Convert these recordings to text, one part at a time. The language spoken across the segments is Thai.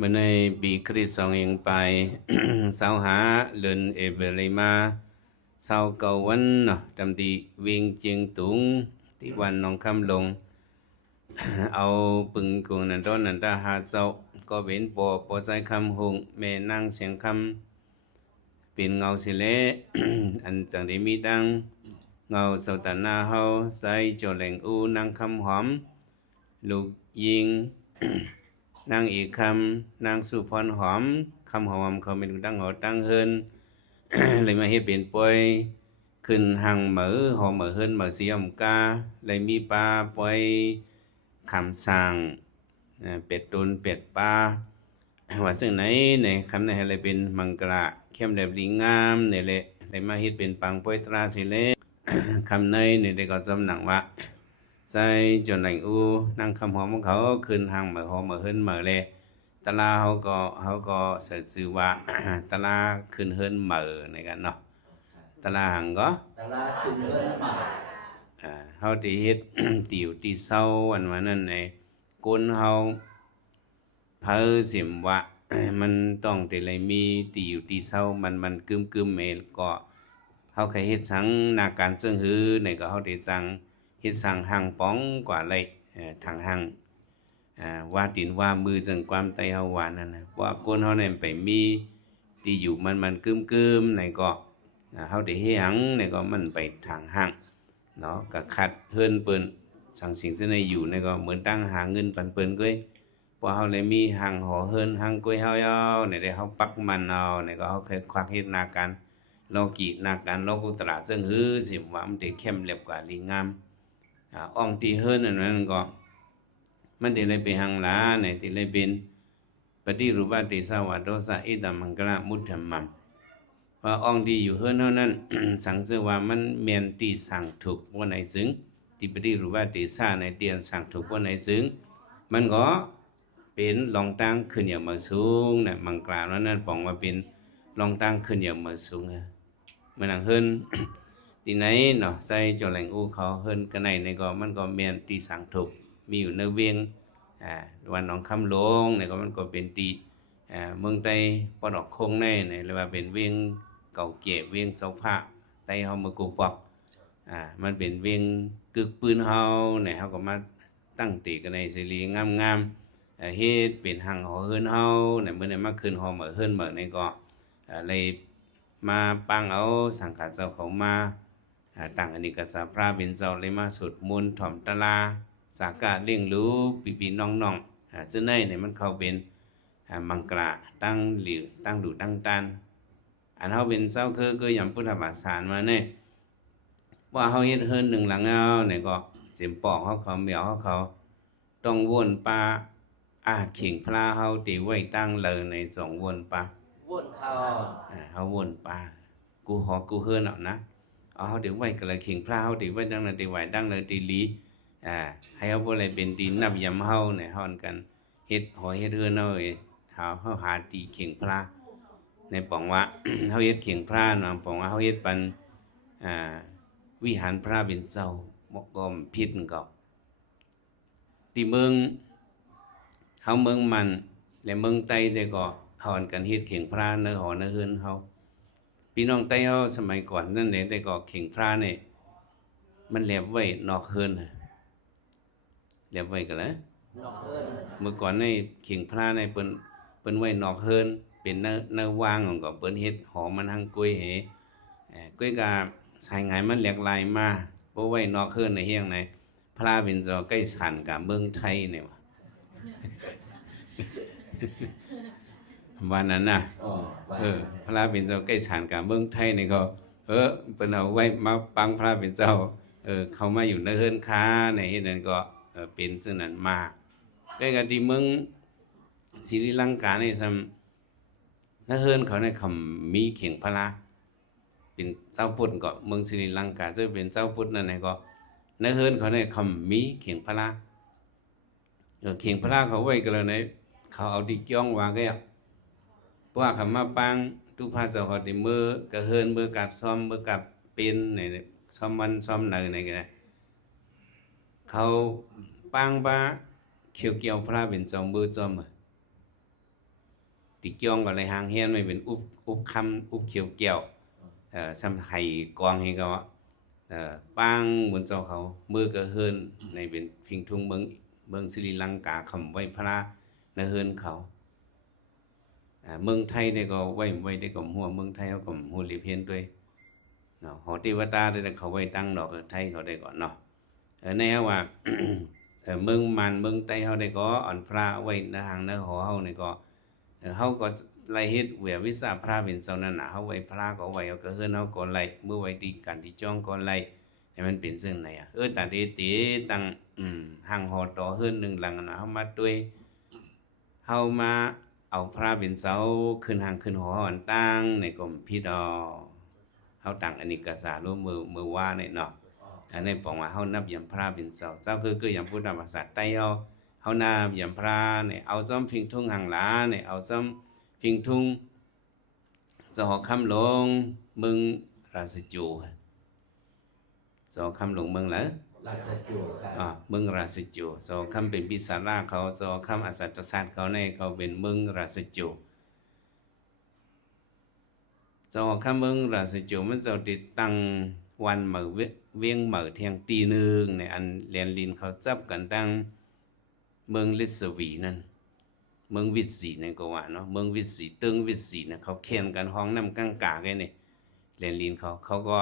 เมื่อในปีคริสต์สองเองไป สาวหาเลือนเอเวเลยมาสาวเก่าวันเนาะจำดีเวียงเจียงตุงที่วันน้องคำลง เอาปึงกูนันต้นนันตาหาเจ้าก็เป็นปอใจคำหงแม่นางเสียงคำเป็นเงาสิเล อันจังได้มีดังเงาเสาตานาเฮาใส่จอแหลงอูนางคำหอมลูกยิง นางอีกคำนางสุพรหอมคำหอมเขาเป็นดังหอดังเฮิน เลยมาเฮ็ดเป็นป่อยขึ้นหังเหมือหอเหมือเฮินเหมือเสียมกาเลยมีปลาป่อยคำสั่งเป็ดตุนเป็ดปลาว่าซึ่งไหนในคำไหนอะไรเป็นมังกรเข้มแบบดีงามนี่แหละเลยมาเฮ็ดเป็นปังป่อยตราสิเละ คำในนี่ได้ก็จำหนังว่าใส่จนไหนอูนั่งคำหอมของเขาขึ้นหังเหมือหอเหมือเฮินเหมือเลยตลาเขาก็เสิร์ชชื่อว่า ตลาขึ้นเฮินเหมือในกันเนาะตลาหังก็ ตลาดชุมเฮินป่า เฮาได้เฮ็ด ติวที่เศร้าอันว่านั้นไอ้ก้นเฮาเพ้อสิมว่า มันต้องแต่ไรมีติวที่เศร้ามันกึมเมลก็เฮาเคยเฮ็ดสังนาการเจิงหือในก็เฮาได้จังเฮ็ดสังหังป้องกว่าเลยทางหังว่าตินว่ามือจังความไตเฮาว่านั่นน่ะว่าก้นเฮาเนี่ยไปมีที่อยู่มันกึมในก็เฮาได้เฮ็ดหยังในก็มันไปทางหัง เนาะก็ขัดเฮินเปิ้นสั่งสิ่งที่ในอยู่ในก็เหมือนตั้งหาเงินปันเปิ้นก้อยพอเฮาเลยมีหางหอเฮินหางก้อยเฮาในได้เฮาปักมันเอาในก็เฮาเคยควักเฮ็ดนาการโลกินาการโลกุตระซึ่งฮือสิว่ามันได้เข้มเรียบกว่าลีงามอ่องที่เฮินอันนั้นก็มันได้เลยไปหางหลาในที่เลยเป็นปฏิรูปติสาวาโดสะอิตมังกละมุตถมัม ว่าอ่องดีอยู่เฮือนเท่านั้น สังเสว่ามันเมียนตีสั่งถูกว่าไหนซึ้งที่ปฏิรูปว่าตีซ่าในเตียนสั่งถูกว่าไหนซึ้งมันก็เป็นลองตั้งขึ้นอย่างมาสูงเนี่ยมังกรานั้นปองว่าเป็นลองตั้งขึ้นอย่างมาสูงเมื่อนังเฮิน ที่ไหนเนาะใส่จอแหลงอูเขาเฮินกันไหนในก็มันก็เมียนตีสั่งถูกมีอยู่ในเวียงวันหนองคำหลวงเนี่ยก็มันก็เป็นตีเมืองใต้ปอดอกคงในเนี่ยเรียกว่าเป็นเวียง เก่าเก็บเวียงเสาผ้าไต้เฮามากูปอกมันเป็นเวียงกึกปืนเฮาเนี่ยเฮาก็มาตั้งตีกันในสิริงามเฮ็ดเป็นหังหอเฮินเฮาเนี่ยมื้อนี้มาขึ้นหอเหมือเฮินเหมือนี่ก็เลยมาปังเอาสังฆาเจ้าเขามาตั้งอันนี้ก็สาพระเป็นเจ้าเลยมาสวดมนต์ถ่อมตะลาสากะเลี้ยงรู้ปีๆน้องๆซึ่งในเนี่ยมันเข้าเป็นมังกราตั้งหลิวตั้งดูตั้งตัน อันเฮาเป็นเจ้าคืออย่างพุทธบาสารมาเนี่ยว่าเฮาเฮ็ดเฮิรนหนึ่งหลังเอาเนี่ยก็เสียมปอกเขาเมียวเขาต้องวนปลาเข่งพลาเฮาตีไว้ตั้งเลยในสองวนปลาวนเขา เฮาวนปลากูเฮิรนเอานะเอาเฮาเดี๋ยวไว้ก็เลยเข่งพลาเฮาตีไว้ดังเลยตีไว้ดังเลยตีลีให้เฮาบ่ได้เป็นตีนับยำเฮาเนี่ยเฮากันเฮ็ดหอยเฮ็ดเฮือนเอาเฮาหาตีเข่งพลาในปองว่า เฮาเฮ็ดเขียงพระเนาะปองว่าเฮาเฮ็ดปันวิหารพระเป็นเจ้ามกอมพิษก็ที่เมืองเฮาเมืองมันและเมืองใต้ได้ก็เฮากันเฮ็ดเขียงพระในหอในเฮือนเฮาพี่น้องใต้เฮาสมัยก่อนนั่นแหละได้ก็เขียงพระนี่มันแลบไว้นอกเฮือนแลบไว้ก็แล้ว นอกเฮิน เมื่อก่อนในเขียงพระในเปิ้นไว้นอกเฮือนเป็นเนื้อว่างของก็เปิ้นเฮ็ดหอมมันหั่งกล้วยกล้วยกาสายงายมันแหลกลายมาบ่ไว้นอกเฮือนในเฮียงไหนพระเป็นจอใกล้สันกับเมืองไทยเนี่ยวันนั้นน่ะพระเป็นเจ้าใกล้สันกับเมืองไทยนี่ก็เปิ้นเอาไว้มาปังพระเป็นเจ้าเขามาอยู่ในเฮือนค้าในเฮ็ดนั้นก็เป็นจังนั้นมาใกล้กับที่เมืองศรีลังกานี่ซ้ำถ้าเฮิรนเขาในคำมีเข่งพระเป็นเจ้าพุทธก็เมืองศรีลังกาจะเป็นเจ้าพุทธนั่นไงก็ในเฮิรนเขาในคำมีเข่งพระเข่งพระเขาไว้กันเลยในเขาเอาดิจ้องวางก็เพราะว่าคำมาปังทุกภาเจ้าเขาดิมือกระเฮิรนมือกับซ้อมมือกับเป็นในซ้อมวันซ้อมเนยในกันเขาปังบ้าเขียวพระเป็นเจ้ามือจอม ติเกียงก็เลยหางเฮียนไม่เป็นอุบคำอุบเขียวแก้วซ้ำไห้กองให้ก็ปางบนเจ้าเขามือก็เฮินในเป็นพิงทุงเมืองศรีลังกาคำไว้พระในเฮินเขาเมืองไทยได้ก็ไว้ได้ก็หัวเมืองไทยเขาก็หัวรีเพียนด้วยเนาะหอเทวดาได้เขาไว้ตั้งดอกไทยเขาได้ก่อนเนาะในว่า เมืองมันเมืองไทยเขาได้ก็อ่อนพระไว้ในหางในหอเขาได้ก็เขาก็ไล่เฮ็ดเวียวิสาพระเป็นเจ้านั่นน่ะเขาไว้พระก็ไว้เขาก็เฮือนเขาก็ไล่เมื่อไว้ดีกันที่จ้องก็ไล่ให้มันเป็นซึ่งไหนแต่เดตีตั้งห่างหอต่อเฮือนหนึ่งหลังนะเขามาด้วยเขามาเอาพระเป็นเสาขึ้นห่างขึ้นหออ่อนตั้งในกรมพี่ดอเขาตั้งอันนี้กษารู้มือว่าเนี่ยเนาะอันนี้บอกว่าเขานับยำพระเป็นเสาเจ้าคือยำพุทธภาษาใต้เขานับยำพระเนี่ยเอาซ้อมพิงทุ่งห่างหลาเนี่ยเอาซ้อมพิงทุ่งจะหอคำหลงเมืองราชจูจะหอคำหลงเมืองไหนราชจูครับเมืองราชจูจะหอคำเป็นพิสาราเขาจะหอคำอาสัจศาสตร์เขาในเขาเป็นเมืองราชจูจะหอคำเมืองราชจูมันจะติดตั้งวันเหมือเวียงเหมือเที่ยงตีหนึ่งในอันเรียนลินเขาจับกันตั้งเมืองลิศวีนั่นเมืองวิสีเนี่ยก็ว่าเนาะเมืองวิสีตึงวิสีเนี่ยเขาเขียนกันห้องน้ำกังกากันเนี่ยเรียนลินเขาก็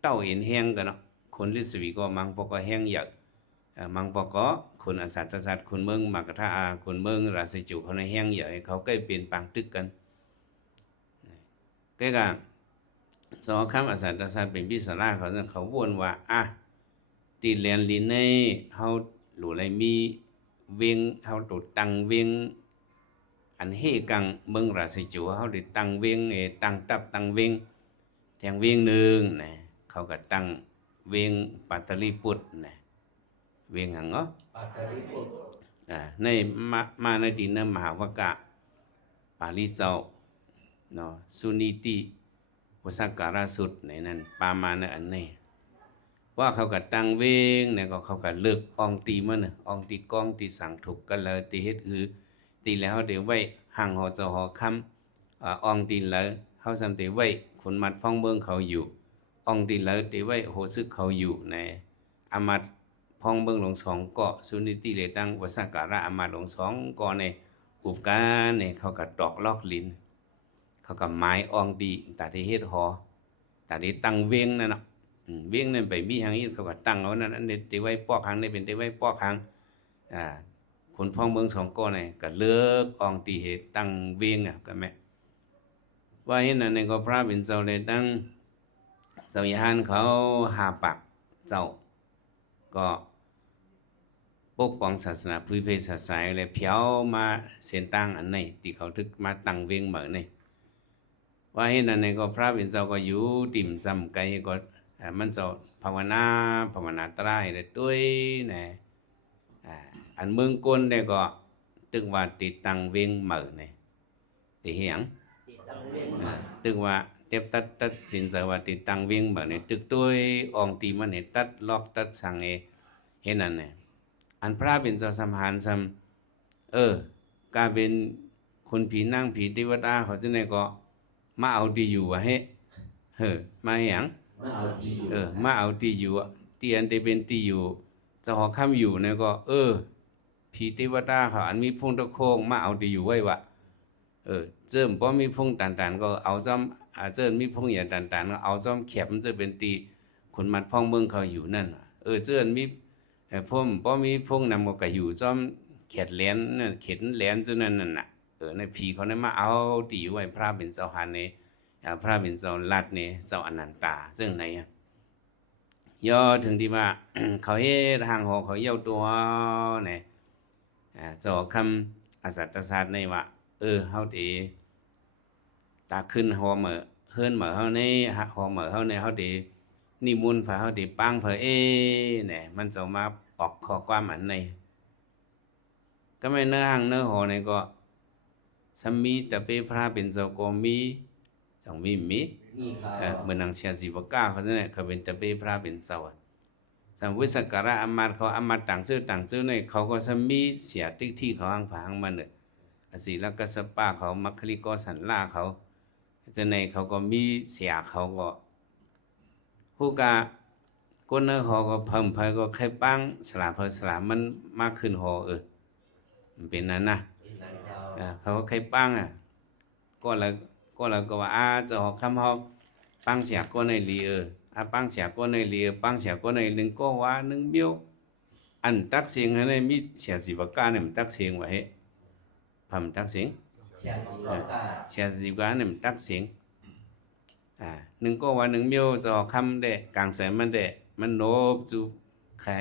เต้าเอ็นแห้งกันเนาะคนลิศวีก็มังปก็แห้งอยากมังปก็คนอาสัตสัตคนเมืองมากระทาคนเมืองราชจูเขาในแห้งอยากเขาใกล้เปลี่ยนปางตึกกันใกล้กันสองคำอาสัตสัตเป็นพิสาราเขาวนว่าตีเรียนลินในเขาหลู่ไรมีเวียงเขาตุดตังเวียงอันเฮกังเมืองราชจูเขาติดตังเวียงตังตับตังเวียงแทงเวียงหนึ่งนะเขาก็ตังเวียงปัตตลีปุตนะเวียงหังปัตตลีปุตในมาในดินมหาวกะปาลิเซาเนาะสุนิติวสักการะสุดในนั้นปามาในอันนี้ว่าเขาก็ตั้งเวงเนี่ยก็เขาก็เลิกอองตีมันอองตีกองตีสั่งถูกกันเลยตีเฮ็ดตีแล้วเดี๋ยวไว้ห่างหอจะหอคำอองตีแล้วเขาสันติไว้คนมัดฟ้องเมืองเขาอยู่อองตีแล้วตีไว้โหซึกเขาอยู่ในอามัดพ้องเมืองหลงสองเกาะสุนิติเลตังวสักการะอามัดหลงสองเกาะในอุปการเนี่ยเขาก็ดอกลอกลิ้นเขาก็ไม้อองตีแต่ที่เฮ็ดหอแต่ที่ตั้งเวงนั่นนะเวียงนั่นไปมีหางนี้เขาก็ตั้งเอานั่นอันเดไว้ปอกหางนี่เป็นเดไว้ปอกหางคนพ้องเมืองสองก้อนนี่ก็เลิกอองตีเหตุตั้งเวียงก็แม่ว่าเห็นนั่นก็พระเป็นเจ้าเลยตั้งเจ้าญาณเขาหาปักเจ้าก็ปกป้องศาสนาพื้นเพศาสนาเลยเพียวมาเส้นตั้งอันไหนที่เขาทึกมาตั้งเวียงเหมือนนี่ว่าเห็นนั่นก็พระเป็นเจ้าก็อยู่ติ่มซำไกลก็มันจะภาวนาตรายเลยด้วยนะอันเมืองก้นเนี่ยก็ตึงว่าติดตังเวียงเหมือเนี่ยติเหียงตึงว่าเจ็บตัดสินใจว่าติดตังเวียงเหมือเนี่ยตึกด้วยองตีมันเนี่ยตัดล็อกตัดสังเห็นนั่นเนี่ยอันพระเป็นเจ้าสัมหารซ้ำกาเป็นคนผีนั่งผีเทวดาเขาจะเนี่ยก็มาเอาดีอยู่วะมาเหียงมาเอาที่อยู่มาเอาที่อยู่ที่อันเป็นที่อยู่จะหอค่ำอยู่เนี่ยก็ผีเทวดาเขาอันมีพงตะโคงมาเอาที่อยู่ไว้วะเจิมเพราะมีพงต่างๆก็เอาซ้ำเจิมมีพงอย่างต่างๆก็เอาซ้ำแคบมันจะเป็นตีคนมัดพ้องเมืองเขาอยู่นั่นเจิมมีพงเพราะมีพงนำก็อยู่ซ้ำเข็ดแหลนนั่นเข็ดแหลนจนนั่นน่ะในผีเขาเนี่ยมาเอาที่อยู่ไว้พระเป็นเจ้าหันเนี่ยพระเป็นเจ้าลัดเนี่ยเจ้าอนันตาซึ่งไหนย่อถึงที่ว่า เขาเฮ็ดทางหอเขาเย้าตัวเนี่ยเจ้าคำอสัตศาสตร์ในว่าเฮาดีตาขึ้นหอเหมือเฮิรนเหมือเฮาในหอเหมือเฮาในเฮาดีนิมนต์พระเฮาดีปังเผยเนี่ยมันจะมาออกข้อความอันในก็ไม่เนื้อหางเนื้อหอในก็สมีแต่เป็นพระเป็นเจ้าก็มีจังมีเหมือนนางเชียสีวก้าเขาเนี่ยเขาเป็นจะเป็นพระเป็นเจ้าสังวิสการะอมาตเขาอมาตต่างชื่อเนี่ยเขาก็สมีเสียที่เขาหางผางมันเนี่ย อสีแล้วก็สปาเขามัคคลิโกสันล่าเขาจะในเขาก็มีเสียเขาก็ผู้กาก้นเนื้อหอก็เพิ่มไปก็ไข่ปังสลาเพอสลามันมากขึ้นหอมันเป็นนั้นนะ เป็นนั้นเจ้า เขาก็ไข่ปังก็เลยก็ว่าจะหอกคำเขาปังเสียก็ในลีปังเสียก็ในลีปังเสียก็ในหนึ่งก็ว่าหนึ่งเบี้ยวอันตักเสียงให้ในมีเสียสิบก้าเนี่ยมันตักเสียงไว้พำตักเสียง เสียสิบกา เสียสิบก้าเนี่ยมันตักเสียงหนึ่งก็ว่าหนึ่งเบี้ยวจะหอกคำเดะกลางแสงมันเดะมันโนบจูใคร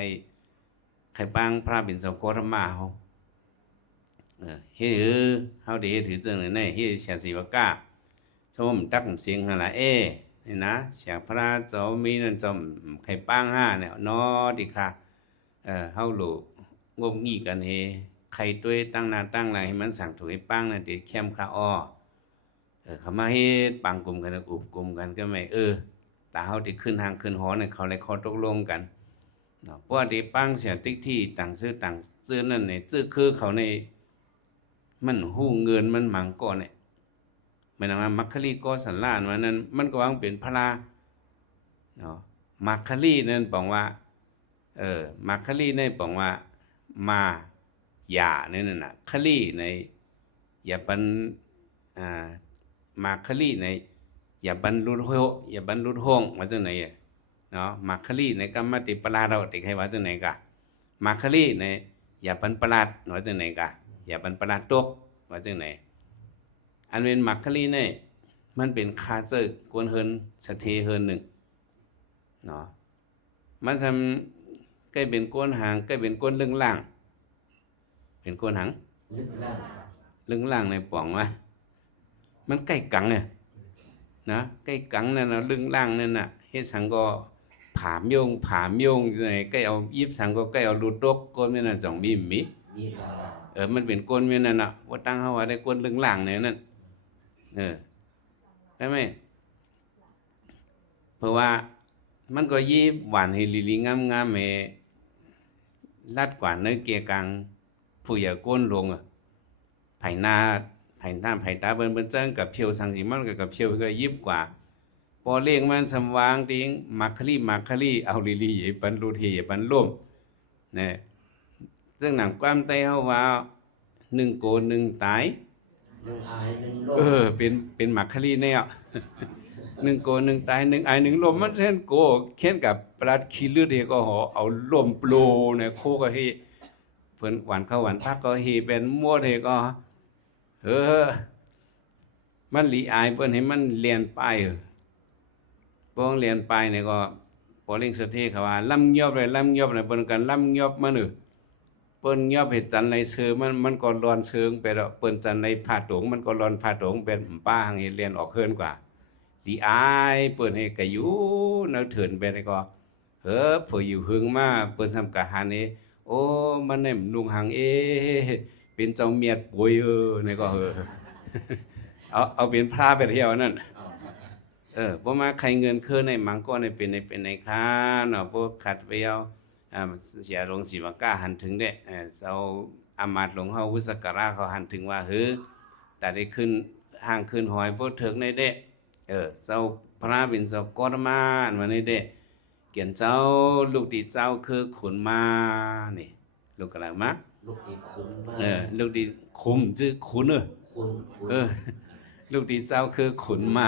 ปังพระบินเจ้าโกรมาเขาเฮ้เขาดีถือเจอหนึ่งในเฮ้เสียสิบก้าสมมตักเสียงอะไรนี่นะเสียพระเจ้ามีนั่นจอมใครปังห้าเนี่ยนอดีค่ะเขาหลูงบงี้กันเฮใครตัวตั้งนาตั้งอะไรให้มันสั่งถูกให้ปังนั่นเดี๋ยวเข้มข้าอ้อเขามาให้ปังกลุ่มกันอุบกลุ่มกันก็ไม่แต่เขาที่ขึ้นทางขึ้นหอเนี่ยเขาเลยเขาตกลงกันเพราะว่าที่ปังเสียติ๊กที่ต่างซื้อนั่นเนี่ยซื้อคือเขาในมันหู้เงินมันหมังก่อนเนี่ยไม่นานมัคคลีก็สันล่านวันนั้นมันก็วางเป็นพระมัคคลีนั่นบอกว่ามัคคลีนั่นบอกว่ามาอย่าเนี่ยน่ะคลีในอย่าปันมาคลีในอย่าบรรลุอย่าบรรลุห้องว่าจังไหนเนาะมาคลีในกรรมติปราเราติใครว่าจังไหนกะมาคลีในอย่าบรรปราดว่าจังไหนกะอย่าบรรปราดตกว่าจังไหนอันเป็นมัคคลีเนี่ยมันเป็นคาเจอร์กวนเฮินสะเทเฮินหนึ่งเนาะมันทำใกล้เป็นก้นหางใกล้เป็นก้นลึงล่างเป็นก้นหาง ลึกล่าง ลึงล่างในป่องว่ามันใกล้กังเนี่ยนะใกล้กังนั่นนะลึงล่างนั่นน่ะเฮ็ดสังก็ผามโยงจังได๋ใกล้เอายิบสังก็ใกล้เอาลูดดกก้นแม่นั่นจ่องมีมีเจ้า มันเป็นก้นแม่นั่นน่ะว่าตั้งเฮาว่าได้ก้นลึงล่างเนี่ยนั่นได้ไหมเพราะว่ามันก็ยีบหวานให้ลิงามๆแม่ลัดกว่าเนื้อเกียกังผู้อย่าก้นลงไผหน้าไผตาเบิ่นจังกับเพียวสังสิมันก็กับเพียวก็ยิบกว่าพอเลี้ยงมันสำวางติงมัคคลีเอาลิอย่าปันรูทีอย่าปันล่มนะซึ่งหนังความไตเฮาว่า1โก1ตาย1อาย1ลมเป็นมัคคลีแนว1โก1ตาย1อาย1ลมมันแทนโกเข็นกับปลัดขี้เลือดก็เอาล่มโปรเนี่ยโคก็เฮเพิ่นหวานข้าวหวานพักก็เฮเป็นมั่วเฮก็มันหลีอายเปิ้นให้มันเรียนไปป้องเรียนไปเนี่ยก็พอเล่งสเทเขาว่าลำยอบเลยเปิ้นกันลำยอบมาเปิ้นยอบเฮ็ดจันในเสือมันก็ร้อนเชิงไปแล้วเปิ้นจันในผาดงมันก็ร้อนผาดงเป็นป้าหังเฮ็ดเรียนออกเฮินกว่าหลีอายเปิ้นให้ก็อยู่แนวเถินไปนี่ก็ผู้อยู่หึงมาเปิ้นทำกะหานี่โอ้มันได้นุ่งหังเป็นเจ้าเมียดป่วยนี่ก็เอาเป็นพระไปเที่ยวนั่นพวกมาใครเงินคือในมังก็ในเป็นในค้าเนาะพวกขัดไปเอาเสียลงศิวกาหันถึงได้เอาอามาตย์หลวงเฮาวุสกราเขาหันถึงว่าแต่ได้ขึ้นห่างขึ้นหอยพวกถึงในเด้เจ้าพระบินเจ้ากรมามาในเด้เกียนเจ้าลูกติเจ้าคือขุนมานี่ลูกอะไรมา ลูกอีขุนมา ลูกดีคุมชื่อขุนขุนลูกดีเจ้าคือขุนมา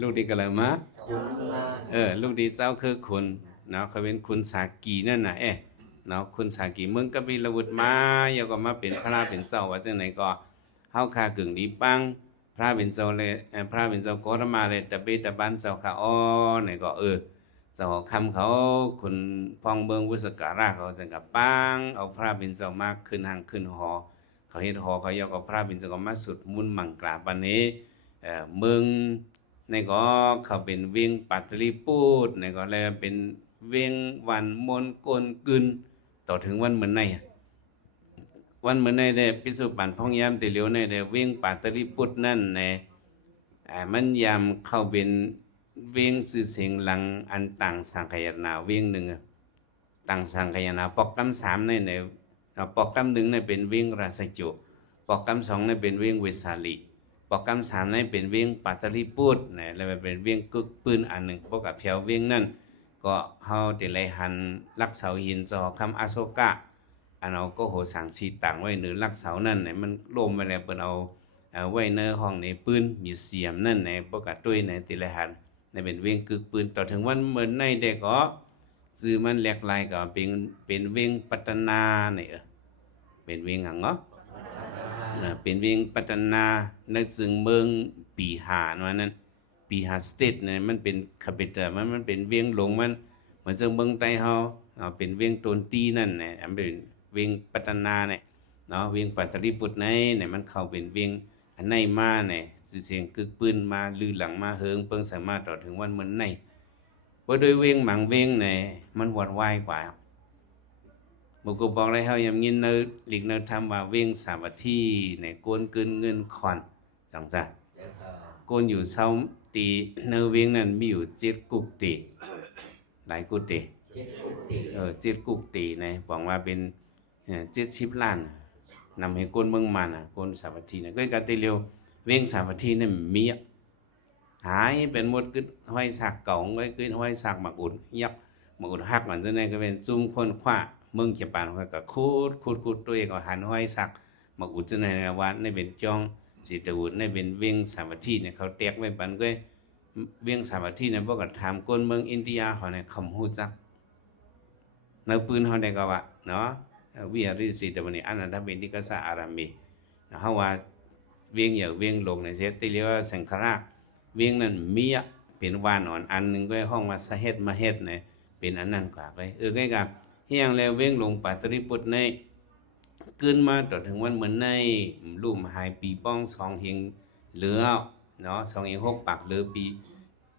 ลูกดีกันเลยมะ ขุนมา ลูกดีเจ้าคือขุนเนาะเขาเป็นขุนสากีนั่นน่ะเนาะขุนสากีเมืองกบิลวุฒิมาอย่าก็มาเป็นพระเป็นเจ้าว่าจังไหนก็เฮาคากึ่งดีปังพระเป็นเจ้าเลยพระเป็นเจ้าโกรมาเลยตะเบตะบันเจ้าข้านี่ก็เจ้าคำเขาคุณพองเบิงวุสการะเขาจังกับปังเอาพระเป็นเจ้ามากขึ้นห่างขึ้นหอเขาเฮ็ดหอเขายกเอาพระเป็นเจ้าก็มาสุดมุนมังกราบันนี้เมืองในก็เขาเป็นเวียงปัตตลีปูดในก็เลยเป็นเวียงวันมนกลกึนต่อถึงวันเหมือนในวันเหมือนในได้พิสุปันพองยามติเหลียวในได้เวียงปัตตลีปูดนั่นในมันยามเข้าเป็นเวียงสื่อเสียงหลังอันต่างสังขยนาเวียงหนึ่งต่างสังขยนาปอกกำ3ในปอกกำ1ในเป็นเวียงราชจุป ปอกกำสองนั่นเป็นเวียงเวสาลีปอกกำสามนั่นเป็นเวียงปัตตลีปุตนะแล้วเป็นเวียงกึกปืนอันหนึ่งพวกกับแถวเวียงนั่นก็เฮาติไลหันลักเสาหินจอคำอโศกะอันเอาก็โหสังสีต่างไว้เหนือลักเสานั่นเนี่ยมันล่มไปแล้วเปิ้นเอาไว้ในห้องในปืนมิวเซียมนั่นในพวกกับด้วยในติไลหันในเป็นเวียงกึกปืนต่อถึงวันเหมือนในเด็กก็ซื้อมันแหลกลายก็เป็นเวียงปัตตนาเนี่ยเป็นเวียงหังเนาะเป็นเวียงปัตตนาในซึ่งเมืองปีหานั้นปีหาสเตทเนี่ยมันเป็นคาปิตอลมันเป็นเวียงหลวงมันเหมือนซึ่งเมืองไต้เฮาเป็นเวียงโตนตีนั่นเนี่ยมันเป็นเวียงปัตตนาเนี่ยเนาะเวียงปัตตลีปุตรเนี่ยมันเข้าเป็นเวียงอันในมาเนี่ยเสียงกึกปืนมาลือหลังมาเฮิงเพิ่งสามารถต่อถึงวันเหมือนในเพราะโดยเวียงหมังเวียงเนี่ยมันหวดวายกว่าบุกบอกเลยเฮายังยินเนอหลีกเนอทำว่าเวียงสาวัตถีในโกนเกินเงินคอนจังจ้ะโกนอยู่เซาตีเนอเวียงนั้นมีอยู่7กุกตีหลายกุกตี7กุกตีในบอกว่าเป็น70 ล้านนำให้โกนเมืองมันโกนสาวัตถีเนี่ยก็กะติเร็วเวียงสาวัตถีเนี่ยมีหายเป็นหมดกึดห้อยสักเก่าไว้กึดห้อยสักหมักอุดยักหมักอุดหักมันจะเนี่ยก็เป็นจุ่มคนคว้าเมืองเขียปานก็คูดตัวเองก็หันห้อยสักหมักอุดจะในวัดในเป็นจองสิตอุดในเป็นเวียงสาวัตถีเนี่ยเขาแตกไว้ปันก็เวียงสาวัตถีเนี่ยพวกก็ถามก้นเมืองอินเดียเขาเนี่ยคำฮู้จักในปืนเขาได้ก็ว่าเนาะวิหาริสิตวันนี้อันนั้นเป็นที่กษัตริย์อารามีเขาว่าเวียงอย่างเวียงลงในเซตที่เรียกว่าสังขารเวียงนั้นมีเป็นวานอ่อนอันหนึ่งก็ห้องว่าสะเฮ็ดมาเฮ็ดเนี่ยเป็นอันนั้นกว่าไปไงกับเฮียงแล้วเวียงลงปัตตลีปุตรในขึ้นมาต่อถึงวันเหมือนในลุ่มหายปีป้อง2เฮงเหลือเนาะ2เฮง6 ปากเหลือปี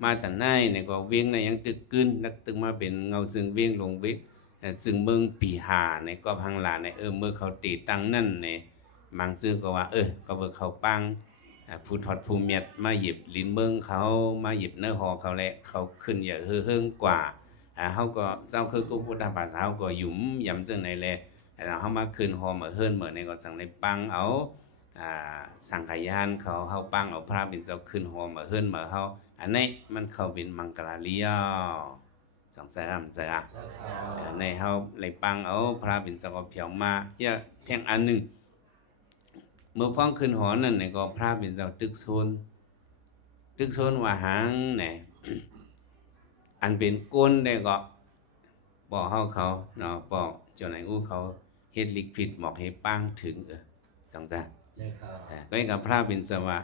มาแต่ในเนี่ยก็เวียงในยังตึกขึ้นนักตึกมาเป็นเงาซึ่งเวียงลงเวียงซึ่งเมืองปีหาในก็พังหลาในเมื่อเขาตีตั้งนั่นในบางซื่อก็ว่าก็เมื่อเขาปังผู้ถอดผู้เมียดมาหยิบลิ้นเมืองเขามาหยิบเนื้อหอเขาแหละเขาขึ้นอย่าเฮิงกว่าเขาก็เจ้าคือกูพุทธภาษาเขาก็หยุ่มยำจังในแหละเขามาขึ้นหอมาเฮิรนเหมือนในก็จังในปังเอาสังขยานเขาปังเอาพระเป็นเจ้าขึ้นหอมาเฮิรนมาเขาอันนี้มันเขาเป็นมังกรเลียวจังใจในเขาเลยปังเอาพระเป็นเจ้าก็เพียวมาเยอะแท่งอันหนึ่งเมื่อพ้องขึ้นหอนั่นเนี่ยก็พระเป็นเจ้าตึกโซนว่าหางเนี่ยอันเป็นก้นได้ก็บอกเขาเนาะบอกเจ้าไหนอู้เขาเฮ็ดลิกผิดบอกให้ปังถึงจังจ้ะก็ให้กับพระเป็นเจ้าว่า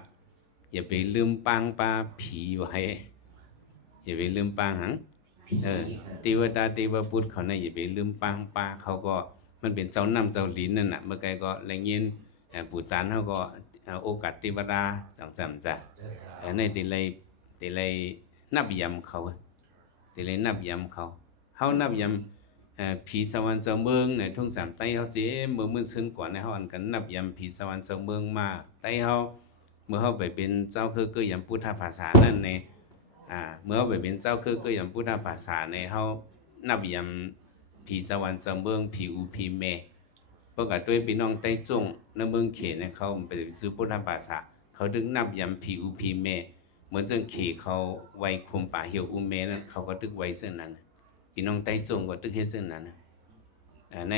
อย่าไปลืมปังปลาผีไว้อย่าไปลืมปังหังเทวดาเทวปุตรเขาเนี่ยอย่าไปลืมปังปลาเขาก็มันเป็นเจ้าน้ำเจ้าลิ้นนั่นน่ะเมื่อไกลก็แรงยินปู่จานเขาก็โอกาสเทวดาจังจำจ้ะในติเลยนับยำเขาติเลยนับยำเขานับยำผีสวรรค์เจ้าเมืองในทุ่งสามไต้เขาเจ๊เมื่อมื้อซึ้งกว่าในเขาอันกันนับยำผีสวรรค์เจ้าเมืองมาไต้เขาเมื่อเขาไปเป็นเจ้าคือยำพุทธภาษานั่นในเมื่อเขาไปเป็นเจ้าคือยำพุทธภาษาในเขานับยำผีสวรรค์เจ้าเมืองผีอูผีเมเพราะกับด้วยพี่น้องใต้จงในเมืองเขตเนี่ยเขาไปซื้อพุทธภาษาเขาดึงนับยำผีอูผีเมเหมือนจังเขเขาไวคุมป่าเหี่ยวอูเมนั่นเขาก็ตึกไว้เส้นนั้นพี่น้องใต้จงก็ตึกเฮ็ดเส้นนั้นใน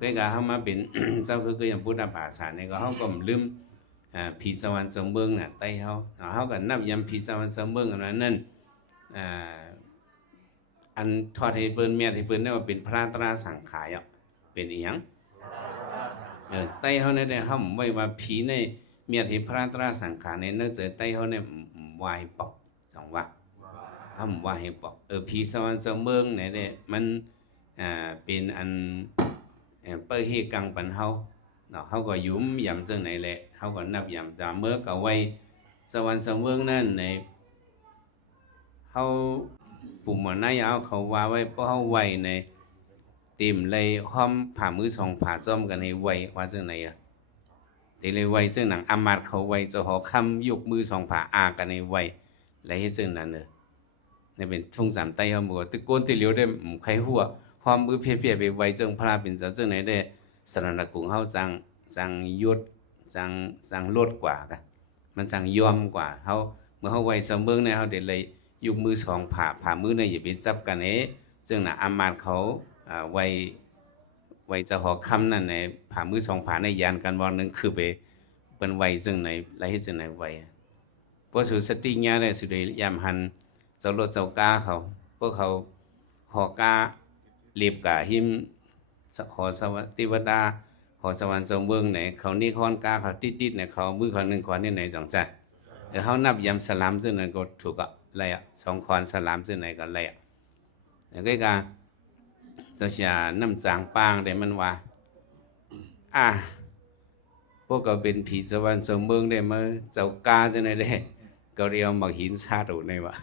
ก็เขามาเป็น เจ้าคือยำพุทธภาษาเนี่ยก็เขาก็ลืมผีสวรรค์เจ้าเมืองน่ะใต้เขาก็นับยำผีสวรรค์เจ้าเมืองอันนั้นอันทอดให้เปิ้นเมียให้เปิ้นได้ว่าเป็นพระตราสังขารเป็นอีหยังใต้เขาเนี่ยเขาไว้ว่าผีในเมียที่พระตราสังขารในเนื้อเจอใต้เขาเนี่ยวายปอกจังว่าเขาวายปอกผีสวรรค์เจ้าเมืองเนี่ยมันเป็นอันเปิดให้กังปันเขาเนาะเขาก็ยุ่มยำจังไหนแหละเขาก็นับยำแต่เมื่อก็ไว้สวรรค์เจ้าเมืองนั่นในเขาปุ่มมันเอาเขาว่าไว้เพราะเขาไว้ในเต็มเลยห้อมผ่ามือ2ผ่าจ้อมกันให้ไว้ว่าจังไหนแต่เลยไว้จังหนังอามาตเขาไว้จะหอคำยกมือ2ผ่าอากันให้ไว้และให้จังนั้นในเป็นทุ่งสามไต้เขาบอกตะโกนตะเหลียวได้ใครหัวความมือเพียไปไว้จังพระเป็นเจ้าจังไหนได้สรณกุงเขาจังยศ สั่งลดกว่ากันมันสั่งยอมกว่าเฮาเมื่อเฮาไว้เสมอเนี่ยเฮาได้เลยยกมือสองผ่ามือเนี่ยอย่าไปจับกันซึ่งน่ะอามาตย์เขาไว้จะหอคำนั่นในผ่ามือสองผ่าในยานกันวันนึงคือไปเป็นไว้ซึ่งไหนไรให้ซึ่งไหนไว้พวกสุสติญาเนี่ยสุดเลยยามหันเจ้ารถเจ้ากาเขาพวกเขาหอกาเรียบกะหิมหอสวัสดิวดาหอสวรรค์จงเมืองไหนเขานี่คอนกาเขาติดเนี่ยเขามือคนหนึ่งคนนี่ไหนจังใจเดี๋ยวเขานับยำสลามซึ่งไหนก็ถูกอ่ะอะไรอ่ะสองคอนสลามซึ่งไหนก็อะไรอ่ะแล้วก็การเจ้าชาน้ำจางปางแต่มันว่าพวกก็เป็นผีสวรรค์จงเมืองได้มาเจ้ากาจะไหนได้ก็เรียวมาหินชาดูในวะ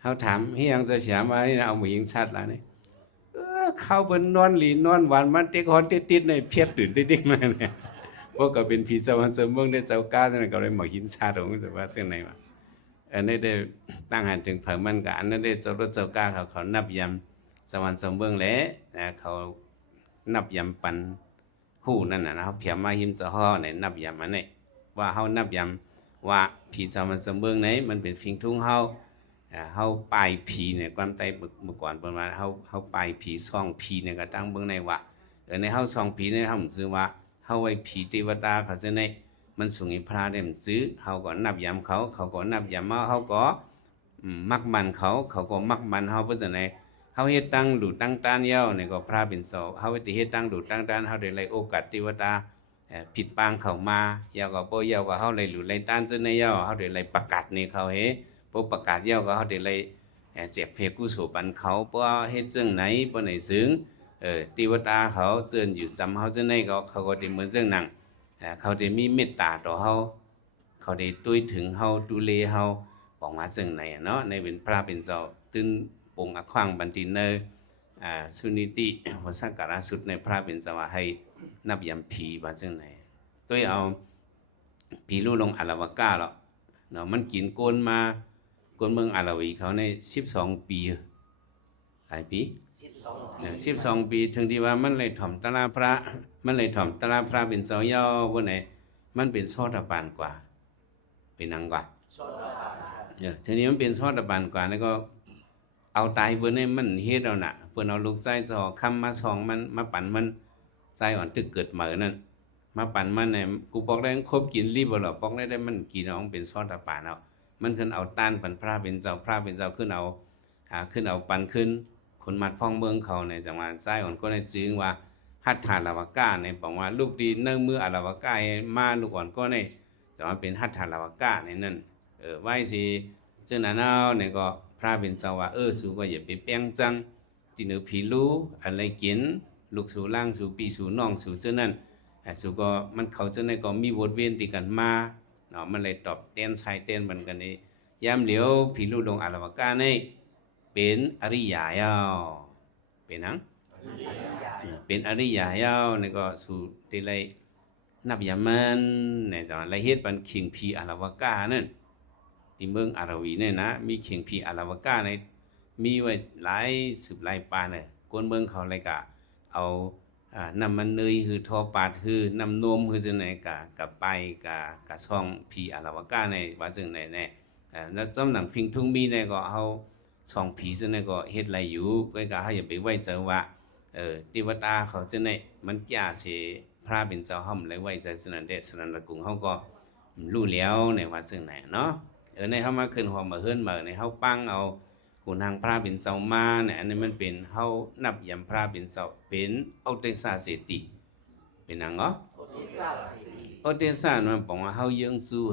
เขาถามเฮียงจะเสียมานี่นะเอาหมูยิงชัดแล้วนี่เข้าบนนอนหลีนอนหวานมันติ๊กฮอนติดในเพียดตื่นติ๊กมาเนี่ยพวกก็เป็นผีสวรรค์เสมองได้เจ้าก้าเนี่ยก็เลยหมูยิงชัดตรงนี้แต่ว่าเรื่องไหนวะอันนี้ได้ตั้งหันถึงเผยมันกับอันนั้นได้เจ้ารถเจ้าก้าเขานับยำสวรรค์เสมองแหละเขานับยำปันหูนั่นนะเขาเพียมาหิมจะห่อในนับยำมันเนี่ยว่าเขานับยำว่าผีสวรรค์เสมองไหนมันเป็นฟิงทุ่งเขาปลายผีเนี่ยความใต้เมื่อก่อนประมาณเขาปลายผีซองผีเนี่ยก็ตั้งเบื้องในว่าในเขาซองผีเนี่ยเขาซื้อว่าเขาไว้ผีเทวดาเขาจะในมันสูงอีพระได้มันซื้อเขาก็นับยำเขาก็นับยำเขาก็มักมันเขาก็มักมันเขาเพราะฉะนั้นเขาเฮ็ดตั้งดูตั้งต้านเย้าเนี่ยก็พระเป็นโสเขาเฮ็ดตั้งดูตั้งต้านเขาได้เลยโอกาสเทวดาผิดปางเขามาเย้าก็บ่เย้าก็เขาเลยหลุดเลยต้านจนในเย้าเขาได้เลยประกาศในเขาประกาศเย้าก็เขาได้เลยเจ็บเพกุศลปันเขาเพราะเฮ็ดจังไหนบ่ไหนซึ้งเทวดาเขาเจิญอยู่จำเขาจังไหนเขาก็ได้เหมือนจังนั้นเขาได้มีเมตตาต่อเขาได้ตุ้ยถึงเขาดูแลเขาบอกว่าจังไหนเนาะในเป็นพระเป็นเจ้าตึงปงอขวางบันทินเนอสุนิติวสังการสุดในพระเป็นเจ้าให้นับยำผีว่าจังไหนตุ้ยเอาผีลู่ลงอลาวกาแล้วเนาะมันกินโกนมาคนเมืองอาราวีเขาใน12 ปีหลายปี12 ปีถึงที่ว่ามันเลยถ่อมตลาพระเป็นเจ้าเย้าวันไหนมันเป็นโซดาปานกว่าเป็นนังกว่าทีนี้มันเป็นโซดาปานกว่าแล้วก็เอาตายเพื่อนให้มันเฮ็ดเอาน่ะเพื่อนเอาลูกใจจอคำมาสองมันมาปั่นมันใจอ่อนตึกเกิดเหมือนนั่นมาปั่นมันเนี่ยกูบอกได้ครบกินรีบบ่หรอบอกได้มันกินเอาเป็นโซดาปานเอามันขึ้นเอาต้านปันพระเป็นเจ้าขึ้นเอาปันขึ้นคนมัดพ้องเมืองเขาในจังหวัดใจอ่อนก็ในจึงว่าหัตถาลาวกาในบอกว่าลูกดีเนื่องมืออลาวกามาลูกอ่อนก็ในจังหวัดเป็นหัตถาลาวกาในนั่นไหว้สิเจ้าหน้าเนาเนี่ยก็พระเป็นเจ้าว่าสู่ก็อย่าไปแป้งจังที่เหนือผีรู้อะไรกินลูกสู่ล่างสู่ปีสู่น้องสู่เจ้านั่นสู่ก็มันเขาเจ้านั่นก็มีบทเวียนติกันมาเนาะมันเลยตอบเต้นชายเต้นมันกันนี่ยามเหลียวผีลู่ลงอลาวกาในเป็นอริยายาวเป็นนังเป็นอริยายาวนี่ก็สู่ที่ไรนับยามันเนี่ยจังไรเฮ็ดปันเข่งผีอลาวกานั่นที่เมืองอาราวีเนี่ยนะมีเข่งผีอลาวกาในมีไว้หลายสืบหลายปานเลยคนเมืองเขาเลยกะเอาน้ำมันเนยคือทอปาดคือน้ำนมคือจังไหนกับไปกับช่องผีอลาวกาในว่าจังไหนแน่แล้วจำหนังพิงทุ่งมีเนี่ยก็เอาช่องผีจังไหนก็เฮ็ดอะไรอยู่ก็เขาอย่าไปไว้เจอว่าเทวดาเขาจังไหนมันแก่เสพระเป็นเจ้าห้อมเลยไว้ใจสนันเดชสนันตะกุงเขาก็รู้แล้วในว่าจังไหนเนาะในเขามาขึ้นหัวมาเฮือนมาในเขาปั้งเอาขุนทางพระเป็นเจ้ามาเนี่ยอันนี้มันเป็นเขานับยำพระเป็นเจ้าเป็นเอาเตสาเสติเป็นนังเหรอเอาเตสามันบอกว่าเขายังสู้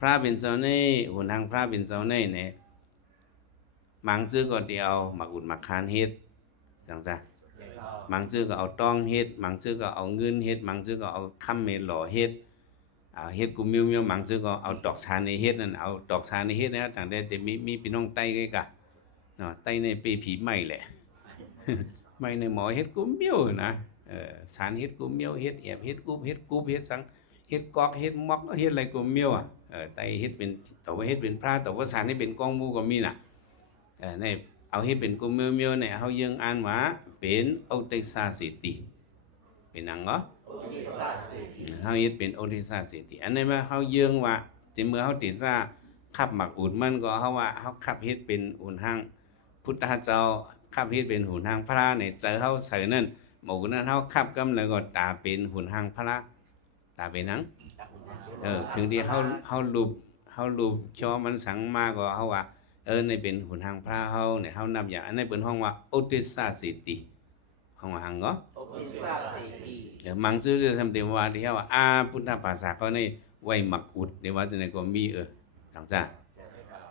พระเป็นเจ้าในขุนทางพระเป็นเจ้าในเนี่ยมังจื้อก็เดียวมาอุดมาคานเฮ็ดจังจ้ะมังจื้อก็เอาต้องเฮ็ดมังจื้อก็เอาเงินเฮ็ดมังจื้อก็เอาคำเมหล่อเฮ็ดเฮ็ดกูมิวมังจื้อก็เอาดอกชาในเฮ็ดนั่นเอาดอกชาในเฮ็ดนะต่างแต่จะมีพี่น้องไต้ไงกะเนาะไต้ในปีผีใหม่แหละ ไม่ในหมอเฮ็ดกูมิวนะสารเฮ็ดกูมิวเฮ็ดแอบเฮ็ดกูเฮ็ดสังเฮ็ดกอกเฮ็ดมอกเฮ็ดอะไรกูมิวไต้เฮ็ดเป็นแต่ว่าเฮ็ดเป็นพระแต่ว่าสารนี่เป็นกองมูก็มีน่ะในเอาเฮ็ดเป็นกูมิวเนี่ยเฮายังอ่านว่าเป็นเอาเตสาสิติเป็นนังเหรอ ทิสาสิติ เฮาเฮ็ดเป็นโอทิสาสิติอันนี้ว่าเฮาเยืองว่าจิเมื่อเฮาติซาขับหมักอุดมันก็เฮาว่าเฮาขับเฮ็ดเป็นอุ่นห้างพุทธเจ้าขับเฮ็ดเป็นหุ่นห้างพระเนี่ยเจอเฮาใส่นั่นหมู่นั้นเฮาขับกำแล้วก็ตาเป็นหุ่นห้างพระตาเป็นหนังถึงที่เฮารูปชอมันสังมาก็เฮาว่าในเป็นหุ่นห้างพระเฮาเนี่ยเฮานับอย่างอันนี้เป็นห้องว่าโอทิสาสิติห้องว่าหังก็ โอทิสาสิติ มังซื้อจะทำเดี๋ยวว่าที่ว่าพุทธภาษาเขาในไว้หมักอุดเดี๋ยวว่าจะในก็มีต่างจ้า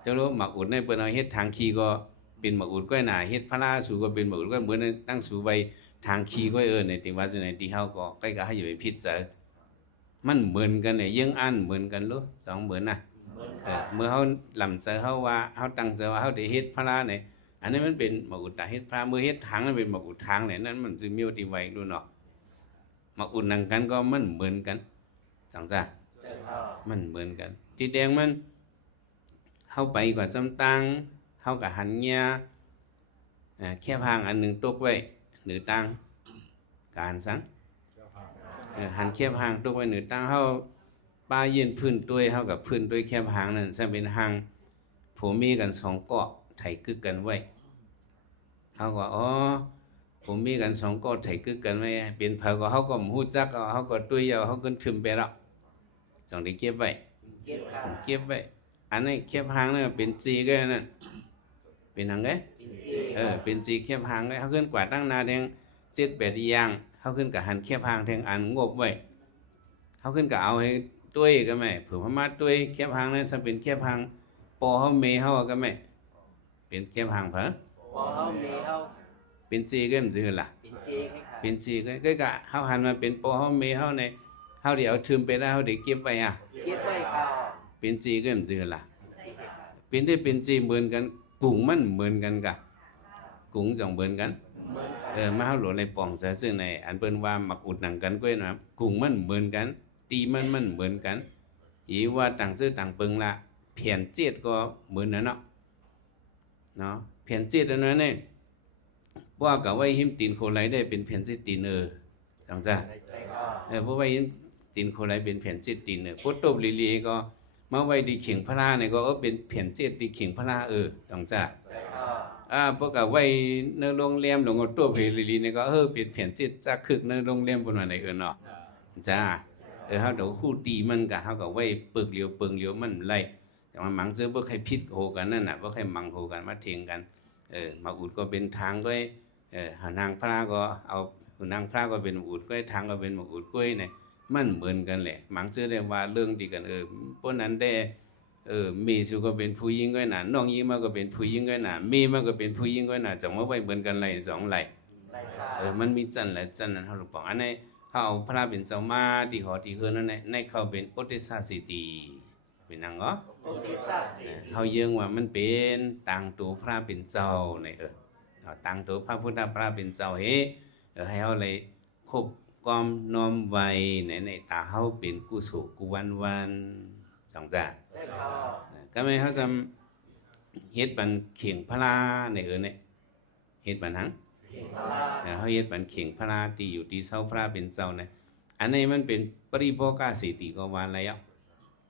จะรู้หมักอุดในเปิ้นเอาเฮ็ดทางคีก็เป็นหมักอุดก็หนาเฮ็ดพระราสูก็เป็นหมักอุดก็เหมือนตั้งสูไว้ทางคีก็ในที่ว่าจะในที่เฮาก็ใกล้ก็ให้อยู่ไปพิจารมันเหมือนกันเนี่ยยังอันเหมือนกันรู้สองเหมือนนะเมื่อเฮาลำเจอเฮาว่าเฮาตั้งใจว่าเฮาได้เฮ็ดพระราเนี่ยอันนี้มันเป็นหมักอุดแต่เฮ็ดพระเมื่อเฮ็ดทางนั้นเป็นหมักอุดทางเนี่ยนั่นมันจะมีที่ไว้ดูเนาะมาอุ่นนังกันก็มันเหมือนกันสังจ้ามันเหมือนกันที่แดงมันเข้าไปกว่าจำตังเข้ากับหันเงียแค่พางอันหนึ่งตกไว้หรือตังการสังหันแค่พางตกไว้หรือตังเข้าป้าเย็นพื้นด้วยเข้ากับพื้นด้วยแค่พางนั่นจะเป็นหางผมมีกันสองเกาะไถกึกกันไว้เขาก็ผมมีกันสองก็ไถกึกกันไว้เป็นเผาก็เขาก็หูจักเขาก็ตุ้ยเอาเขาก็ถึมไปแล้วจงได้เก็บไว้เก็บไว้อันนี้เก็บหางนั่นเป็นจีก็นั่นเป็นหางไงเป็นจีเก็บหางไงเขาขึ้นกว่าตั้งนาแทง7-8อย่างเขาขึ้นกับหันเก็บหางแทงอันงบไว้เขาขึ้นกับเอาให้ตุ้ยก็ไม่เผื่อพม่าตุ้ยเก็บหางนั่นจะเป็นเก็บหางปอเขาเมเขาก็ไม่เป็นเก็บหางเผอปอเฮาเมเฮาเป็นจีก็มันจือล่ะเป็นจีก็กะเฮาหันมาเป็นปอเฮาเมเฮาในเฮาเดี๋ยวทึมไปแล้วเฮาได้เก็บไว้เก็บไว้ค่ะเป็นจีก็มันจือล่ะเป็นได้เป็นจีเหมือนกันกุ้งมันเหมือนกันกะกุ้งจ่องเหมือนกันมาเฮาหลวงในป่องซะซึ่งในอันเปิ้นว่ามักอุดหนังกันก้อยนะกุ้งมันเหมือนกันตีมันเหมือนกันอีว่าต่างซื้อต่างเปิงละเพียนเจ็ดก็เหมือนนั่นเนาะเพียนเจ็ดอันนั้นเนี่ยว่ากับไว้หิมตีนโคไลได้เป็นแผ่นจิตตีนจังจ้าเพราะไว้หิมตีนโคไลเป็นแผ่นจิตตีนพุทธบลีลีก็มาไว้ดีเข่งพระราเนี่ยก็เป็นแผ่นจิตดีเข่งพระราจังจ้าพวกกับไว้ในโรงแรมหลวงพ่อตัวเพลีลีเนี่ยก็เป็นแผ่นจิตจะคึกในโรงแรมบนวันไหนเนาะจ้าเขาเดี๋ยวคู่ตีมันกับเขากับไว้ปึกเหลียวมันไล่แต่ว่ามังเจอพวกใครพิษโหกันนั่นน่ะพวกใครมังโหกันมาเทียงกันมาอุดก็เป็นทางก็นางพระก็เอานางพระก็เป็นอุดก้อยทางก็เป็นอุดก้อยเนี่ยมันเหมือนกันแหละมังเชื่อได้ว่าเรื่องที่กันพวกนั้นได้มีสุก็เป็นผู้หญิงก้อยหนาน้องหญิงมาก็เป็นผู้หญิงก้อยหนามีมาก็เป็นผู้หญิงก้อยหนาจังว่าไว้เหมือนกันไรสองไรมันมีจันหลายจันนั้นเขาหลุดปองอันนี้เขาเอาพระเป็นเจ้ามาที่หอที่เฮือนนั่นในเขาเป็นโอติสาสิติเป็นนางก็เขาเยื่องว่ามันเป็นต่างตัวพระเป็นเจ้าในตั้งตัวพระพุทธพระเป็นเจ้าให้เขาเลยคบกอมน้อมไว้ในตาเขาเป็นกุศลกุวันสองจ้าก็ไม่เขาจำเฮ็ดบันเข่งพระลาในเนี่ยเฮ็ดบันหังเขาเฮ็ดบันเข่งพระลาที่อยู่ที่เสาพระเป็นเจ้าเนี่ยอันนี้มันเป็นปริโภคาสิติก็วันอะไร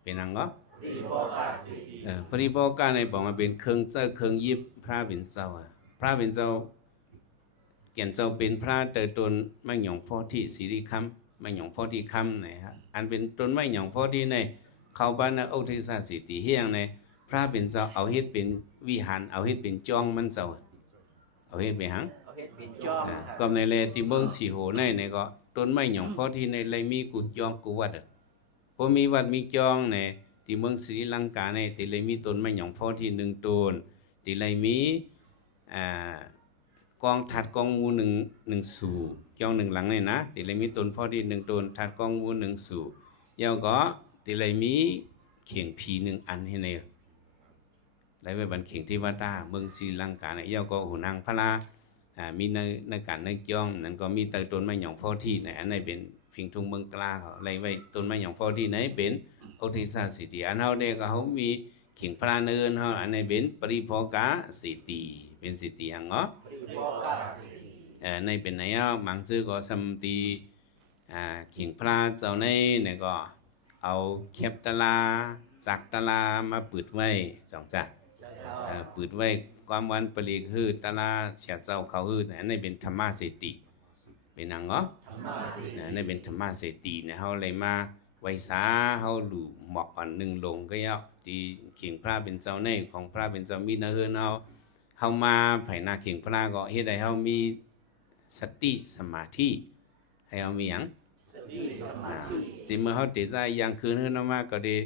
เป็นนังก็ปริโภคาในบอกมาเป็นเครื่องเจ้าเครื่องยิบพระเป็นเจ้าพระเป็นเจ้าเกี่ยนเจ้าเป็นพระเตยตนไม่หย่องพ่อที่สิริคำไม่หย่องพ่อที่คำไหนฮะอันเป็นตนไม่หย่องพ่อที่ในเขาบ้านนะโอทิสาสิติเฮียงในพระเป็นเจ้าเอาเฮ็ดเป็นวิหารเอาเฮ็ดเป็นจ้องมันเจ้าเอาเฮ็ดไปหังก็ในเลที่เมืองสีโหในก็ตนไม่หย่องพ่อที่ในเลยมีกุจองกุวัดพอมีวัดมีจองในที่เมืองศรีลังกาในที่เลยมีตนไม่หย่องพ่อที่หนึ่งตนที่เลยมีกองถัดกองมูหนึ่งสู่จองหนึ่งหลังเลยนะที่เลยมีตนพ่อที่หนึ่งตนถัดกองมูหนึ่งสู่ยาวก็ที่เลยมีเข่งผีหนึ่งอันให้เนี่ยเลยไปบันเข่งที่วัดตาเมืองศรีลังกาเนี่ยยาวก็หูนางพระลามีในการในจองนั้นก็มีแต่ตนไม่หย่องพ่อที่ไหนอันไหนเป็นพิงทุ่งเมืองกลาเขาเลยไว้ตนไม่หย่องพ่อที่ไหนเป็นโอทิสาสิติอันเขาเนี่ยก็เขามีเข่งพระเนินเขาอันไหนเป็นปริโภคาสิติเป็นสิติหังเนาะในเป็นไหนมังซื้อก็สัมตี เข่งพระเจ้าในเนี่ยก็เอาเข็บตะลาจักตะลามาปืดไว้จังจ้ะปืดไว้ความวันปลีกฮือตะลาเสียเจ้าเขาฮืออันนี้เป็นธรรมะเสติเป็นนังเนาะนี่เป็นธรรมะเสติเนี่ยเขาเลยมาไว้สาเขาหลู่เหมาะอันหนึ่งลงก็ยาที่เข่งพระเป็นเจ้าในของพระเป็นเจ้ามีนะเฮือนเขามาไผ่นาเข่งพระก็เฮ็ดให้เขามีสติสมาธิให้เขามีหยังจิเมื่อเขาเตะใจยังคืนเฮือนมาก็ดี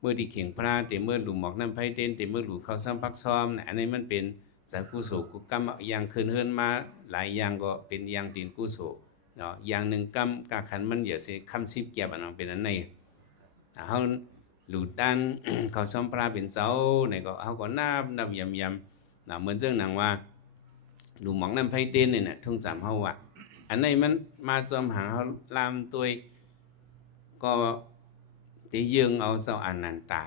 เมื่อที่เข่งพระเตะเมื่อหลู่หมอกน้ำไผ่เต้นเตะเมื่อหลู่เขาซ้ำพักซ้อมเนี่ยอันนี้มันเป็นจากกุศลกุกรรมยังคืนเฮือนมาหลายอย่างก็เป็นยังตีนกุศลเนาะอย่างหนึ่งกรรมกาขันมันเดี๋ยวสิคำสิบเกียบอันนั้นเป็นอันไหนเขาหลุดด้าน เขาซ้อมพระเป็นเจ้าเนี่ยก็เขาก็นับยำเหมือนเรื่องหนังว่าหลุมหมองน้ำไผ่เต้นเนี่ยทุ่งจำเขาว่าอันไหนมันมาจอมหางเขาลามตัวก็ที่ยืงเอาเจ้าอนันตา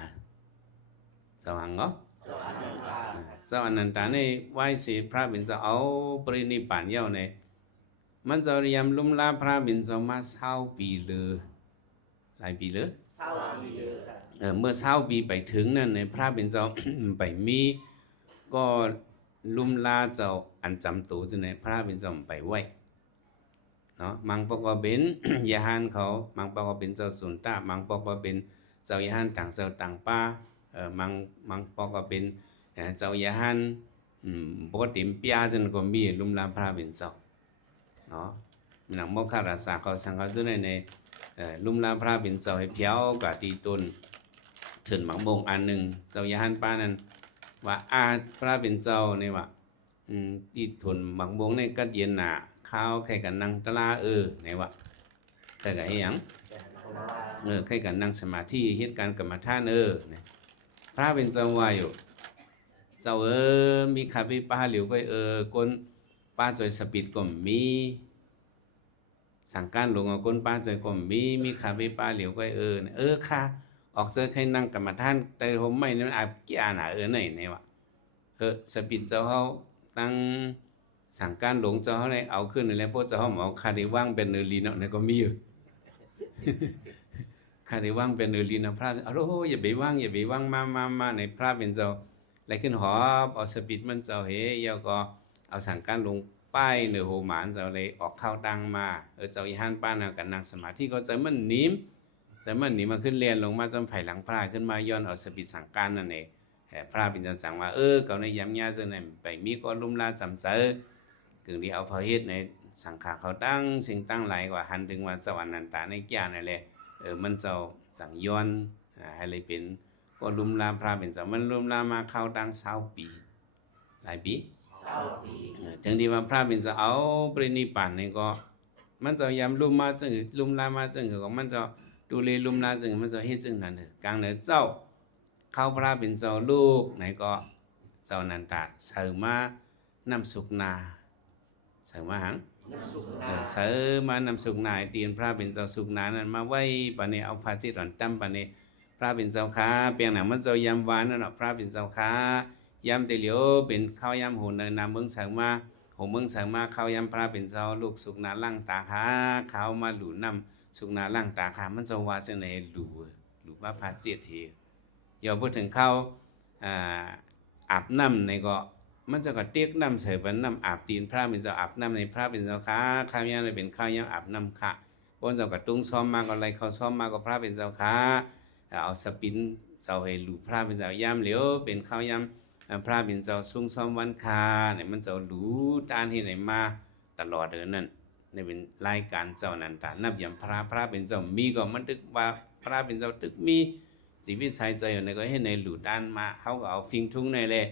เจ้าหังเนาะเจ้าอนันตาในไหว้เสียพระเป็นเจ้าเอาปรินิพพานเย้าในมันจะเรียมลุ่มลาพระเป็นเจ้ามา20 ปีเลยหลายปีเลยเมื่อ20 ปีไปถึงนั่นในพระเป็นเจ้า ไปมีก็ลุ่มลาเจ้าอันจำตัวจะในพระเป็นเจ้าไปไว้เนาะมังปอกว่าเป็น ยาฮันเขามังปอกว่าเป็นเจ้าสุนตามังปอกว่าเป็นเจ้ายาฮันต่างเจ้าต่างป้ามังปอกว่าเป็นเจ้ายาฮันปกติปีอาจนก็มีลุ่มลาพระเป็นเจ้าเนาะมันหนังโมฆะราษาเขาสังเขาด้วยในลุ่มลาพระเป็นเจ้าให้เพียวกับตีตนถึงหมังบงอันหนึ่งเจ้ายาฮันป้านั้นว่าพระเป็นเจ้าเนี่ยว่าที่ทนหมังบงในกัดเย็นหนาข้าวใครกันนั่งตะลาไหนวะใครกันให้ยังใครกันนั่งสมาธิเหตุการณ์กรรมฐานเนี่ยพระเป็นเจ้าว่าอยู่เจ้ามีขับไปป้าเหลียวก็คนป้าจอยสปิดก็มีสั่งการหลวงคนป้าจอยก็มีขับไปป้าเหลียวก็ค่ะออกเจอใครนั่งกรรมฐานแต่ผมไม่นั่นอาจกี่อ่านไหนวะสปิดเจ้าเขาตั้งสั่งการหลงเจ้าเขาเลยเอาขึ้นเลยพวกเจ้าเขาเอาคาดิว่างเป็นเนรีเนาะเนี่ยก็มีอยู่ คาดิว่างเป็นเนรีนะพระอย่าไปว่างมาในพระเป็นเจ้าอะไรขึ้นหอบเอาสปิดมันเจ้าเฮยาก็เอาสั่งการหลงป้ายเนื้อโหมานเจ้าเลยออกเข้าดังมาเจ้าอีหันป้านะกันนั่งสมาธิก็จะมันนิ่มมาขึ้นเรียนลงมาจนไผ่หลังพระขึ้นมาย้อนเอาสปิดสั่งการนั่นเองพระเป็นเจ้าสั่งว่าเขาในย้ำยาเจ้าเนี่ยไปมีก็ลุ่มลาจำเจอกึ่งที่เอาพระเฮ็ดในสังขารเขาตั้งสิ่งตั้งหลายกว่าหันถึงว่าเจ้าอนันตาในแก่นั่นแหละมันเจ้าสั่งย้อนให้เลยเป็นก็ลุ่มลาพระเป็นเจ้ามันลุ่มลามาเข้าตั้ง20 ปีหลายปีถึงที่ว่าพระเป็นเจ้าเอาปรินิพพานนี่ก็มันเจ้าย้ำลุ่มมาจึงลุ่มลามาจึงก็มันเจ้าดูแลลุ่มลาจึงมันเจ้าเฮ็ดจึงนั่นกลางเหนือเจ้าเข้าพระเป็นเจ้าลูกไหนก็เจ้าอนันตาเสริมมานำสุขนาเสริมมาหังเสริมมานำสุขนาตีนพระเป็นเจ้าสุขนานั้นมาไว้ปะเนี่ยเอาพระจิตหล่อนตั้มปะเนี่ยพระเป็นเจ้าขาเปียงหนังมันเจ้ายำหวานนั่นเนาะพระเป็นเจ้าขายำเตลียวเป็นข้าวยำหูเนินนำเมืองเสริมมาหูเมืองเสริมมาข้าวยำพระเป็นเจ้าลูกสุขนาล่างตาขาข้าวมาหลู่นำสุขนาล่างตาขามันเจ้าวาเสนหลู่ว่าพระจิตเฮอย่าพูดถึงข้าวอาบน้ำในก็มันจะก็เตียกน้ำเสยเป็นน้ำอาบตีนพระเป็นเจ้าอาบน้ำในพระเป็นเจ้าข้าวยำเลยเป็นข้าวยำอาบน้ำค่ะบนเจ้ากระตุ้งซ้อมมาก็อะไรเขาซ้อมมาก็พระเป็นเจ้าข้าเอาสปินเจ้าให้หลู่พระเป็นเจ้ายำเหลียวเป็นข้าวยำพระเป็นเจ้าซุ้งซ้อมวันคาเนี่ยมันเจ้าหลู่ด้านที่ไหนมาตลอดนั่นนี่เป็นรายการเจ้านันตานับยำพระเป็นเจ้ามีก็มันตึกว่าพระเป็นเจ้าตึกมีชีวิตใส่ใจอยู่ในก็ให้ในหลู่ด้านมาเขาก็เอาฟิงทุ่งในเลย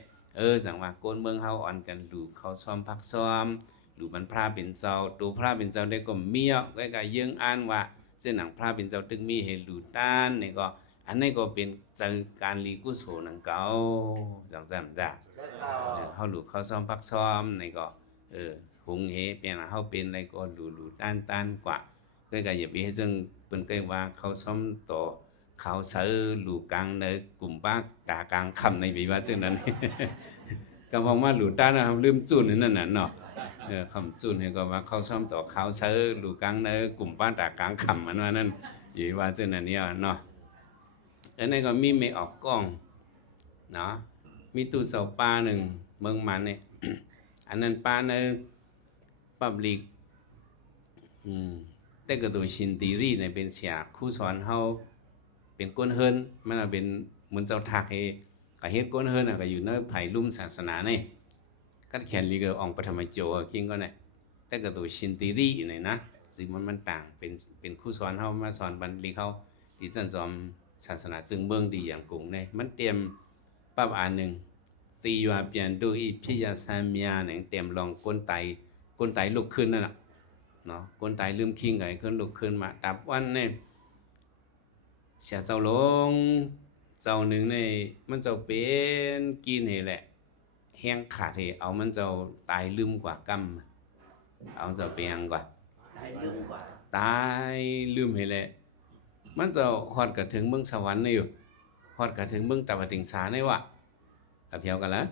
สั่งว่าโกนเมืองเฮาอ่อนกันหลู่เขาซ้อมพักซ้อมหลู่มันพระเป็นเจ้าตัวพระเป็นเจ้าได้ก็เมียก็ยื่นอ่านว่าเส้นหนังพระเป็นเจ้าตึกมีให้หลู่ด้านนี่ก็อันนี้ก็เป็นเจอการลีกุศลนังเก่าจังจำได้เฮาหลู่เขาซ้อมพักซ้อมนี่ก็หงเหเป็นเฮาเป็นอะไรก็หลู่ด้านกว่าก็อย่าไปให้จึงเปิ้นก็ว่าเขาซ้อมต่อเขาเสือหลู่กลางในกลุ่มบ้ากากลางคำในวิวัฒน์นั้นก็มองว่าหลู่ด้านนะครับลืมจุดนั่นน่ะเนาะ คำจุนให้ก็ว่าเขาซ้อมต่อเขาเสือลูกังเนอกลุ่มป้าตากลางคำมันว่านั่นอยู่ว่าเจ้านั่นเนี่ยเนาะแล้วนี่ก็มีไม่ออกกล้องเนาะมีตู้เสาปลาหนึ่งเมืองมันเนี่ย อันนั้นปลาในปับลิกแต่ก็ตัวชินตีรีเนี่ยเป็นเสียคู่สอนเฮาเป็นก้นเฮิรนมันเป็นเหมือนเจ้าทักเฮก็เฮ็ดก้นเฮิรนก็อยู่ในไผ่ลุ่มศาสนาเนี่ยกัดแขนลีเกอองปฐมโจคิงก็เนี่ยแต่ก็ตัวชินตีรีเนี่ยนะซึ่งมันต่างเป็นคู่สอนเฮามาสอนบันลีเขาที่จันจอมศาสนาซึ่งเมืองดีอย่างกรุงเนี่ยมันเตรียมปั๊บอันหนึ่งตีว่าเปลี่ยนดูอีพิยาสามียเนี่ยเตรียมลองก้นไตลุกขึ้นนั่นแหละเนาะก้นไตลืมคิงไงขึ้นลุกขึ้นมาดับวันเนี่ยเสียเจ้าลงเจ้าหนึ่งเนี่ยมันเจ้าเป็นกินเหแหละแห้งขาดเหเอามันเจ้าตายลืมกว่ากำเอาเจ้าเปียงกว่าตายลืมเหแหละมันเจ้าฮอดกระถึงเมืองสวรรค์นี่อยู่ฮอดกระถึงเมืองตะวันติงสาในวะกับเพียวกันละ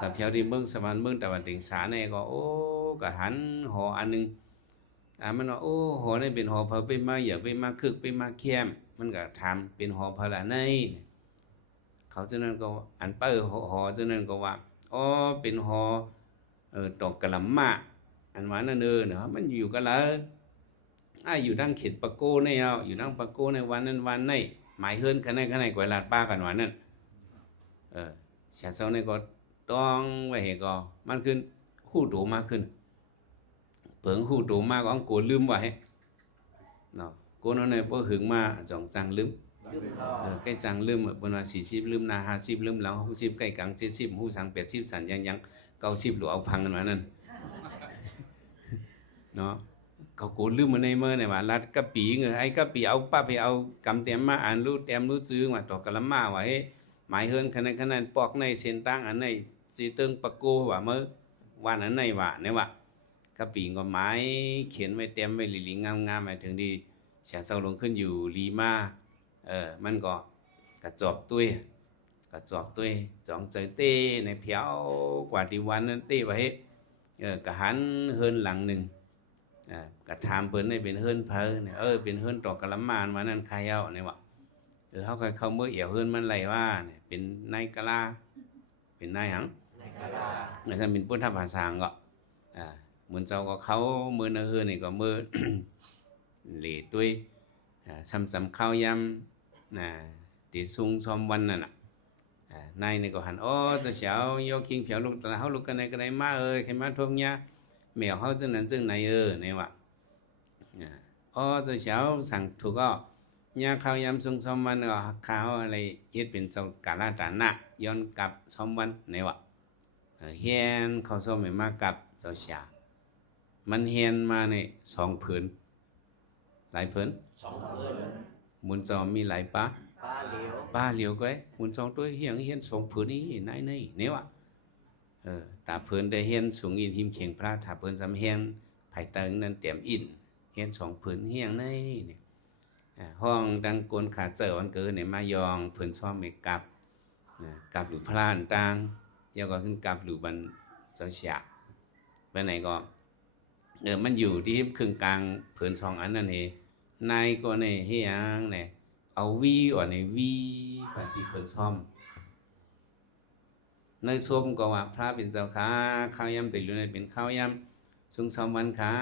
กับเพียวที่เมืองสวรรค์เมืองตะวันติงสาในก็โอ้ก็หันหออันนึงมันว่าโอ้หอนี่เป็นหอเพอไปมาอย่าไปมาคึกไปมาเข้มมันก็ทำเป็นหอพระในเขาเจ้านั้นก็อันเปิ้ลหอเจ้านั้นก็ว่าอ๋อเป็นหอดอกกะหล่ำมะอันว่านั่นเนาะมันอยู่กันเลยอยู่ดังเขตปะโก้ในเอาอยู่ดังปะโก้ในวันนั้นวันในหมายเฮิรนกันในกว่าลาดป้ากันวันนั้นเสียเจ้าในก็ต้องไว้ให้ก็มันขึ้นคู่โตมากขึ้นเปิงคู่โตมากก็อังโกลืมไว้เนาะโกนั่นในพวกหึงมาจ่องจังลืมใกล้จังลืมบนว่า40ลืมนา50ลืมหลัง60ใกล้กลาง70หูสัง80สันยัง90หรือเอาพังกันมานั่นเนาะเขาโกลืมมาในเมื่อเนี่ยว่ารัดกะปีเงยไอ้กะปีเอาป้าไปเอากำเต็มมาอ่านรู้เต็มรู้ซื้อว่าตอกกะละมาว่าหมายเฮิรนขนาดปอกในเส้นตั้งอันในสีเติงปะโกว่าเมื่อวันอันในว่าเนี่ยว่ากะปีก็หมายเขียนไว้เต็มไว้หลีๆงามๆหมายถึงดีเสียเศร้าลงขึ้นอยู่ลีมามันก็กระจอบตุ้ยจองใจเต้ในเพียวกว่าที่วันนั้นเต้ไว้กะหันเฮิรนหลังหนึ่งกะถามเพิ่นให้เป็นเฮิรนเพอเนี่ยเป็นเฮิรนตอกกะละมานวันนั้นใครเอาเนี่ยว่เขาเคยเข้าเมื่อเอี่ยวเฮิรนมันไรว่าเนี่ยเป็นนายกะลาเป็นนายหังเนี่ยถ้าเป็นพุทธภาษาก็เหมือนเจ้าก็เขาเมื่อเนื้อนี่ก็เมื่อ เหล่ด้วยซ้ำข้าวยำที่ซุงซ้อมวันนั่นน่ะนายนี่ก็หันจะเช้ายกคิงเผียวลูกตาเขาลูกกันไหนกันไหนมาใครมาทวงเนี้ยแมวเขาจึงนั้นจึงไหนเนี่ยว่ะจะเช้าสั่งถูกก็เนี่ยข้าวยำซุงซ้อมวันก็ข้าวอะไรเฮ็ดเป็นเจ้ากาลาตานะย้อนกลับซ้อมวันเนี่ยว่ะเฮียนเขาซ้อมไม่มากับเจ้าเช้ามันเฮียนมาใน2 ผืนหลายผืนมุนจอมมีหลายป้าเหลียวก็มุนจอมตัวเฮียน2 ผืนนี้ไหนเนี่ยวะตาผืนได้เฮียนสูงอินหิมเข่งพระถ้าผืนสำเฮียนไผ่เติงนั่นเต็มอินเฮียน2 ผืนเฮียงในเนี่ยห้องดังโกนขาเจอวันเกิดเนี่ยมายองผืนซ้อมไม่กับหรือพลานต่างยังก็ขึ้นกับหรือบันเจ้าเสียไปไหนก็มันอยู่ที่ครึ่งกลางผืน2 อันนั่นเองนายก็ในเฮียงเนี่ยเอาวีอ่อนในวีปฏิผืนซ้อมในส้มก็ว่าพระเป็นเจ้าขาข้าวยำติดอยู่ในเป็นข้าวยำซุงซ้อมวันขา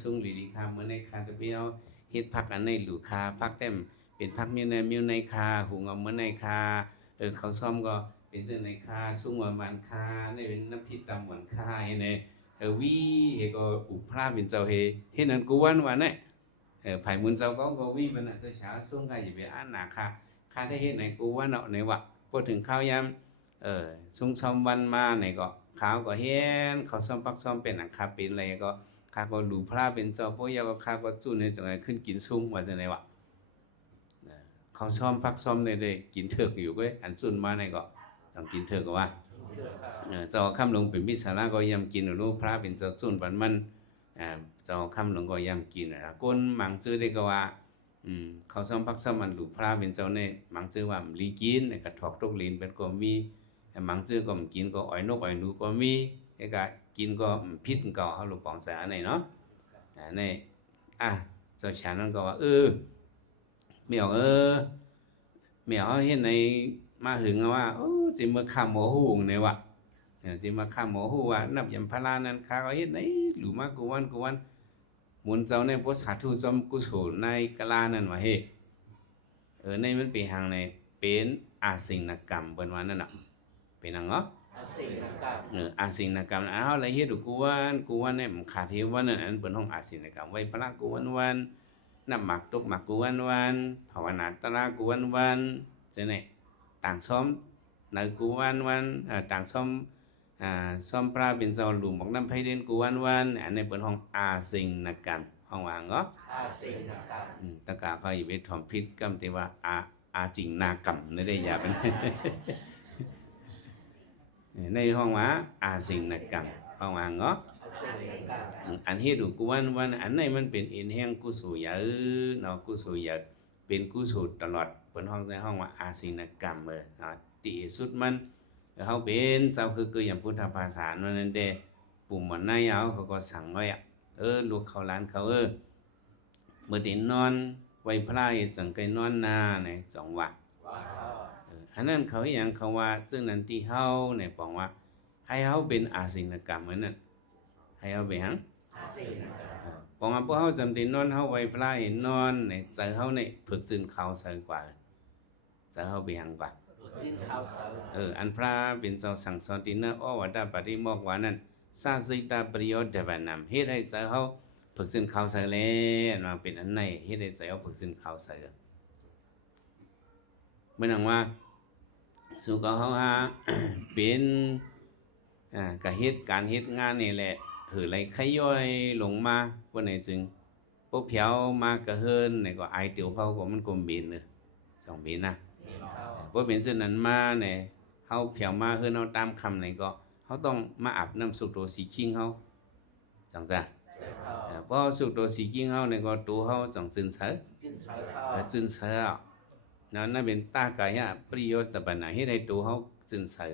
ซุงหลีขาเหมือนในคาตะเปียวเฮ็ดพักอันในหลูคาพักเต็มเป็นพักมิวในคาหุงเอาเหมือนในคาเขาซ้อมก็เป็นเจ้าในคาซุงวันคาในเป็นน้ำพริกตำหวานคาในวีก็อุพระเป็นเจ้าเฮนั่นกูวันเนี่ยไผ่มุนเจ้าก็วีมันอาจจะช้าซุงก็อย่าไปอ่านหนาคาได้เฮ็ดไหนกูว่าเนาะในวะพอถึงข้าวยำซุงซ้อมวันมาไหนก็ขาวก็เฮ็นเขาซ้อมปักซ้อมเป็นอังคาเป็นอะไรก็ข้าก็หลูพระเป็นเจ้าพวกยาก็ข้าก็จุ่นในจังไงขึ้นกินซุงว่าจังไงวะเขาซ้อมปักซ้อมได้กินเถือกอยู่ก็อันจุ่นมาไหนก็ต้องกินเถือกก็ว่าเจ้าค่ำลงเป็นพิสาระก็ยำกินรู้พระเป็นเจ้าจุ่นบันมันเจ้าค่ำลงก็ยำกินก้นมังจื้อได้ก็ว่าเขาซ้อมปักซ้อมมันหลูพระเป็นเจ้าเนี่ยมังจื้อว่าลีกินกระถอกตกลินเป็นก็มีมังจื้อก็กินก็อ้อยนกอ้อยหนูก็มีก็ก กินก็พิษเก่าเฮาหลวงปองสาในเนาะในเจ้าฉันนั่นก็ว่าเมียวเมียวเฮาเฮ็ดในมาหึงว่าโอ้สิมาฆ่าหมอฮู้ในวะสิมาฆ่าหมอฮู้ว่านับยำพารานั้นข้าก็เฮ็ดไหนหรือมากูวันหมุนเจ้าในบ่สาธุจอมกุศลในกะลานั่นว่าเฮ้ในมันเป็นทางในเป็นอาสินกรรมเปิ้นว่านั่นน่ะเป็นอังเนาะอาสินกรรมอาสินกรรมเฮาเลยเฮ็ดกูวันเนี่ยมันขาดเทวันนั้นอันเปิ้นห้องอาสินกรรมไว้พระกูวันนับหมักตกหมักกูวันภาวนาตระกูวันจังได๋ต่างซ้อมในกูวันต่างซ้อมซ้อมพระเป็นเจ้าหลุมบอกน้ำไผเด่นกูวันอันนี้เปิ้นห้องอาสินกรรมห้องว่าเนาะอาสินกรรมตะกะเขาอีไปถ่อมพิษกรรมที่ว่าอาจิงนากรรมนี่ได้อย่าเป็นในห้องว่าอาสิงนกรรมห้องว่าเนาะอันเฮ็ดอยู่กูวันอันไหนมันเป็นเอ็นแห่งกุศลเยอะเนาะกุศลเยอะเป็นกุศลตลอดเปิ้นห้องในห้องว่าอาสิงนกรรมเนาะที่สุดมันเฮาเป็นเจ้าคืออย่างพุทธภาษานั่นเด้ปุ่มมันในเขาก็สั่งไว้ลูกเขาหลานเขาเมื่อดินนอนไว้พระจังไกนอนนาในจังหวะอันนั้นเขาอย่างเขาว่าซึ่งนั้นที่เฮาในปองว่าให้เฮาเป็นอาสินกรรมเหมือนนั้นให้เฮาเป็นหังอาสินกรรมปองว่าพวกเฮาจำตินอนเฮาไว้พระนอนในใจเฮาในฝึกซึนเขาใส่กว่าใจเฮาเป็นหังกว่าอันพระเป็นเจ้าสั่งสอนที่เนอวัดปฏิโมกข์ว่านั้นสาสิตาประโยชน์เดวานำเฮ็ดให้ใจเฮาฝึกซึนเขาใส่แล้วมาเป็นอันไหนเฮ็ดให้ใจเฮาฝึกซึนเขาใส่เมื่อนั้นว่าสุขเฮาหาเป็นก็เฮ็ดการเฮ็ดงานนี่แหละถือไหลขย่อยลงมาว่าไหนจึงพวกเผียวมากระเฮินนี่ก็ไอเตียวเผาก็มันก็บินเด้อ2บินนะบ่เป็นเช่นนั้นมาเนี่ยเฮาเผียวมาเฮินเฮาตามคำนี่ก็เฮาต้องมาอาบน้ำสุกโตสีคิงเฮาจังจ้ะพอสุกโตสีคิงเฮานี่ก็ตัวเฮาจังจึนเสจึนเสนั่นเป็นตากายะประโยชน์ตบันให้ได้ตัวเขาจึงใส่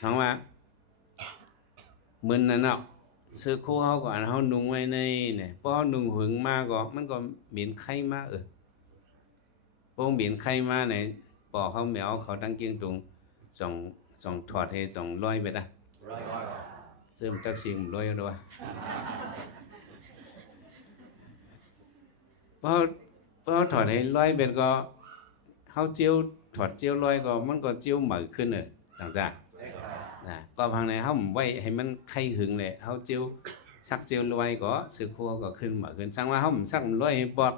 ทั้งว่าเหมือนนั่นเนาะเสื้อคู่เขาก็อันเขานุ่งไว้ในเนี่ยพอเขานุ่งหึงมาก็มันก็เหม็นไข้มาพอเหม็นไข้มาเนี่ยปอเขาแมวเขาตั้งเกียงตรงสองถอดให้สองร้อยไปนะเสื้อมันตักชิงร้อยด้วยพอถอดให้ร้อยเป็นก็เขาเจียวถอดเจียวร้อยก็มันก็เจียวเหมือขึ้นเลยต่างจากก็พังในเขาไว้ให้มันไข่หึงเลยเขาเจียวซักเจียวร้อยก็สึกหัวก็ขึ้นเหมือขึ้นช่างว่าเขาซักร้อยให้บอก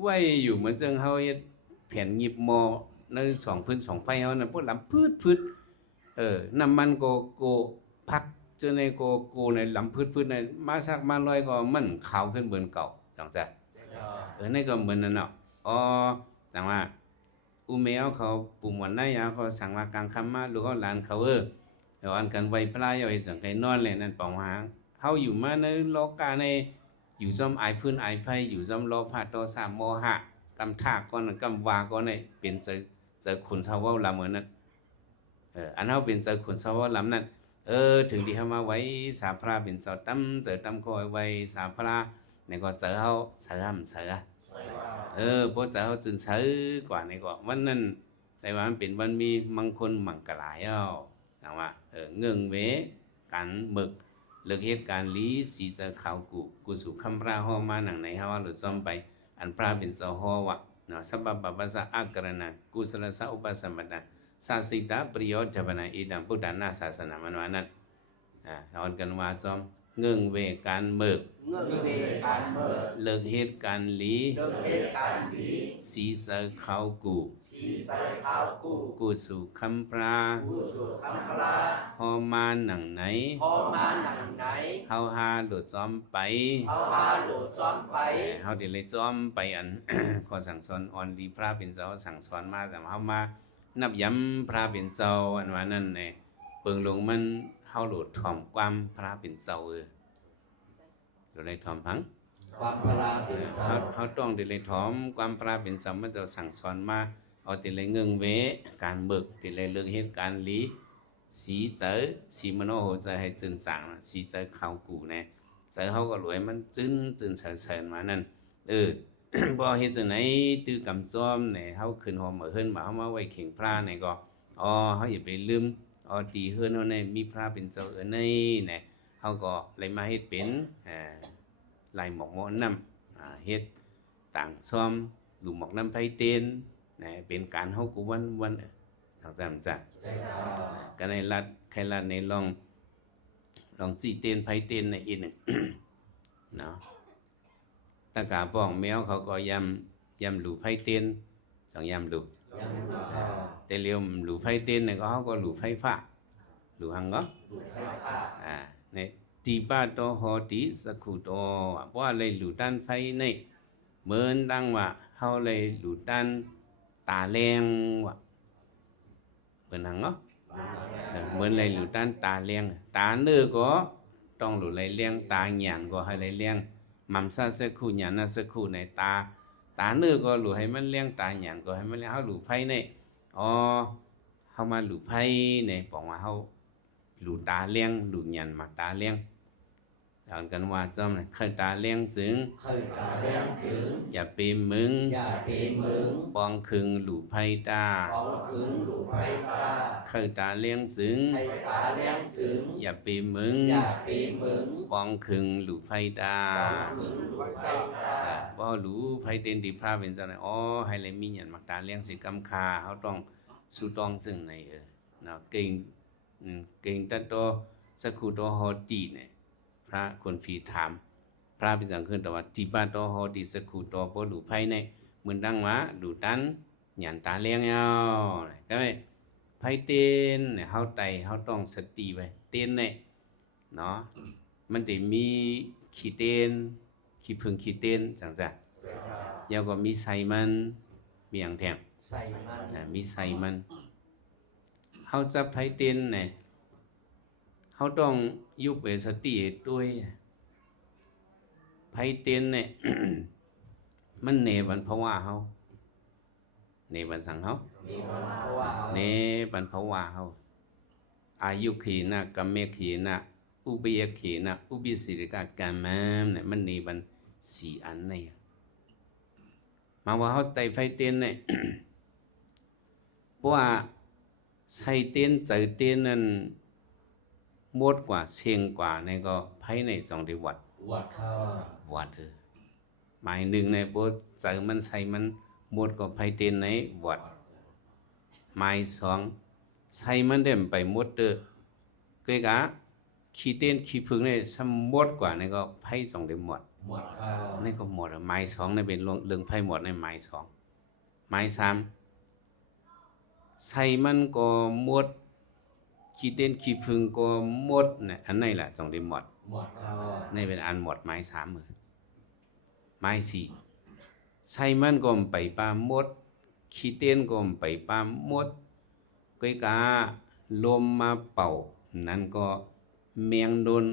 ไว้อยู่เหมือนจังเขาแผ่นหยิบมอใน2 พื้น 2 ไฟเขานั่นพวกลำพืดน้ำมันก็พักเจอในโกในลำพืดในมาซักมาร้อยก็มันขาวขึ้นเหมือนเก่าต่างจากนี่ก็เหมือนนั่นเนาะแต่ว่าอุเมลเขาปุ่มวันไหนเขาสั่งว่ากลางค่ำมาลูกเขาหลานเขาอันกันไว้พลายเอาไว้จังไกนอนเลยนั่นปองหางเขาอยู่มาในโลกาในอยู่ซ้อมไอพื้นไอไฟอยู่ซ้อมโลภะโทสะโมหะกำท่าก้อนกำวาก้อนในเป็นเจอขุนชาวว่าลำเหมือนนั้นอันเขาเป็นเจอขุนชาวว่าลำนั้นถึงที่เขามาไว้สาพระเป็นเจอตั้มคอยไว้สาพระนี่ก็เจอเขาเสืพวกเจอเขาจึงเสือกว่านี่ก็วันนั้นในวันเป็นวันมีมังคนมังกรหลายแต่ว่าเงื่อนเวการหมึกเลือกเหตุการณ์ลีสีเจอเขากูสุคำพระห้อมาหนังในฮาวาหลุดจอมไปอันพระเป็นเจ้าฮอวะเนาะสัพพะปัสสะอักรณะกุศลสัพอุปสัมปทาสาสิตาประโยชน์เทวนาอิดังพุทธานาศาสนามันว่านั้นเอากันว่าจอมเงื่อนเวการหมึกเลิกเหตุการณ์ลีสีเจอเขากูสุคำพระฮอมาหนังไหนเขาหาหลุดจอมไปเขาที่เลยจอมไปอัน ขอสั่งสอนอ่อนดีพระเป็นเจ้าสั่งสอนมาแต่เขามานับย้ำพระเป็นเจ้าอันว่านั่นเนี่ยเปิงลงมันเขาหลุดถ่อมความพระเป็นเจ้าเราได้ถ่อมพังความพระเป็นเจ้าเขาต้องได้เลยถ่อมความพระเป็นเจ้ามันจะสั่งสอนมาเอาที่เลยเงื่อนเวการเบิกที่เลยเลือกเหตุการณ์ลี สีเจอสีมโนโหใจให้จึนจางสีเจอเขากูเนี่ยเจอเขาก็รวยมันจึนเฉินมานั่นบ่เฮ็ดจังไหนตื้อกำจอมเนี่ยเฮาขึ้นหอมเฮิรนมาเฮามาไว้เข่งพระเนี่ยก็เฮาอย่าไปลืมตีเฮิรนเฮาเนี่ยมีพระเป็นเจ้าเนี่ยเฮาก็เลยมาเฮ็ดเป็นลายหมอกหม้อน้ำเฮ็ดต่างซ้อมดูหมอกน้ำไผเต้นนะเป็นการเฮากูวันทางจังจ้ะก็ในรัฐใครรัฐในลองจีเต้นไผเต้นในอีกหนึ่ง เนาะตะกาป้องแมวเขาก็ยำหลูไผเต้นสองยำหลูแต่เรียวหลูไผเต้นเนี่ยก็เขาก็หลูไผฟ้าหลูหังก็ในตีป้าโตหอตีสักขุโตเพราะอะไรหลูด้านไฟในเหมือนดังว่าเขาเลยหลูด้านตาแรงว่ะเหมือนหังก็เหมือนเลยหลูด้านตาแรงตาเนื้อก็ต้องหลูเลยเลี้ยงตาหยางก็ให้เลยเลี้ยงมัมซาสักคู่หยางนะสักคู่ในตาเนื้อก็หลูให้มันเลี้ยงตาหยางก็ให้มันเลี้ยงเขาหลูไฟในเขามาหลูไฟในบอกว่าเขาหลูตาเลี้ยงหลูหยันมาตาเลี้ยงเอากันว่าจอมเคยตาเลี้ยงจึงอย่าปีมึงปองคึงหลูไฟตาเคยตาเลี้ยงจึงอย่าปีมึงปองคึงหลูไฟตาบ่หลูไฟเต็นดีพระเป็นจังได๋ให้เลยมีหยันมักตาเลี้ยงสิกำคาเฮาต้องสู้ต้องซึ่งในเนาะเก่งตัดโตสักขุโตโหติเนี่ยพระคนผีถามพระเป็นจังขึ้นแต่ว่าติบาโตโหติสักขุโตบ่หลูไผในเหมือนดังว่าดูตันหยันตาเลี้ยงเอาก็ไม่ไผเต้นเนี่ยเฮาไตเฮาต้องสติไว้เต้นเนี่ยเนาะมันได้มีขี้เต้นขี้พึ่งขี้เต้นจังจ้ะแล้วก็มีไสมันมีหยังแถมมีไสมันเฮาจะไผเต้นเนี่ยเฮาต้องยุบสติด้วยไผเต้นเนี่ย มันเนบันภาวะเฮาเนบันสังเฮาเนบันภาวะเฮาอายุขีนะกัมเมขีนะอุปยขีนะอุปิสิริกะกัมมะเนี่ยมันเนบัน4อันเนี่ยมาว่าเฮาไตไผเต้นเนี่ย เพราะว่าใส่เต้นใจเต้นนั้นมดกว่าเชียงกว่าในก็ไผในจองได้วัดหมายหนึ่งในโบใจมันใส่มันมดก็ไผเต้นในวัดหมายสองใส่มันเด่มไปมดเกยกะขี้เต้นขี้พึ่งในสมมดกว่าในก็ไผจองได้หมดในก็หมดหมายสองในเป็นเรื่องไผหมดในหมายสองหมายสามใส่มันก็หมดขี้เต้นขี้พึ่งก็หมดเนี่ยอันไหนล่ะจองได้หมดในเป็นอันหมดไม้3 มือไม้4ใส่มันก็ไปปาหมดขี้เต้นก็ไปปาหมดก้อยกาลมมาเป่านั้นก็เมียงโดน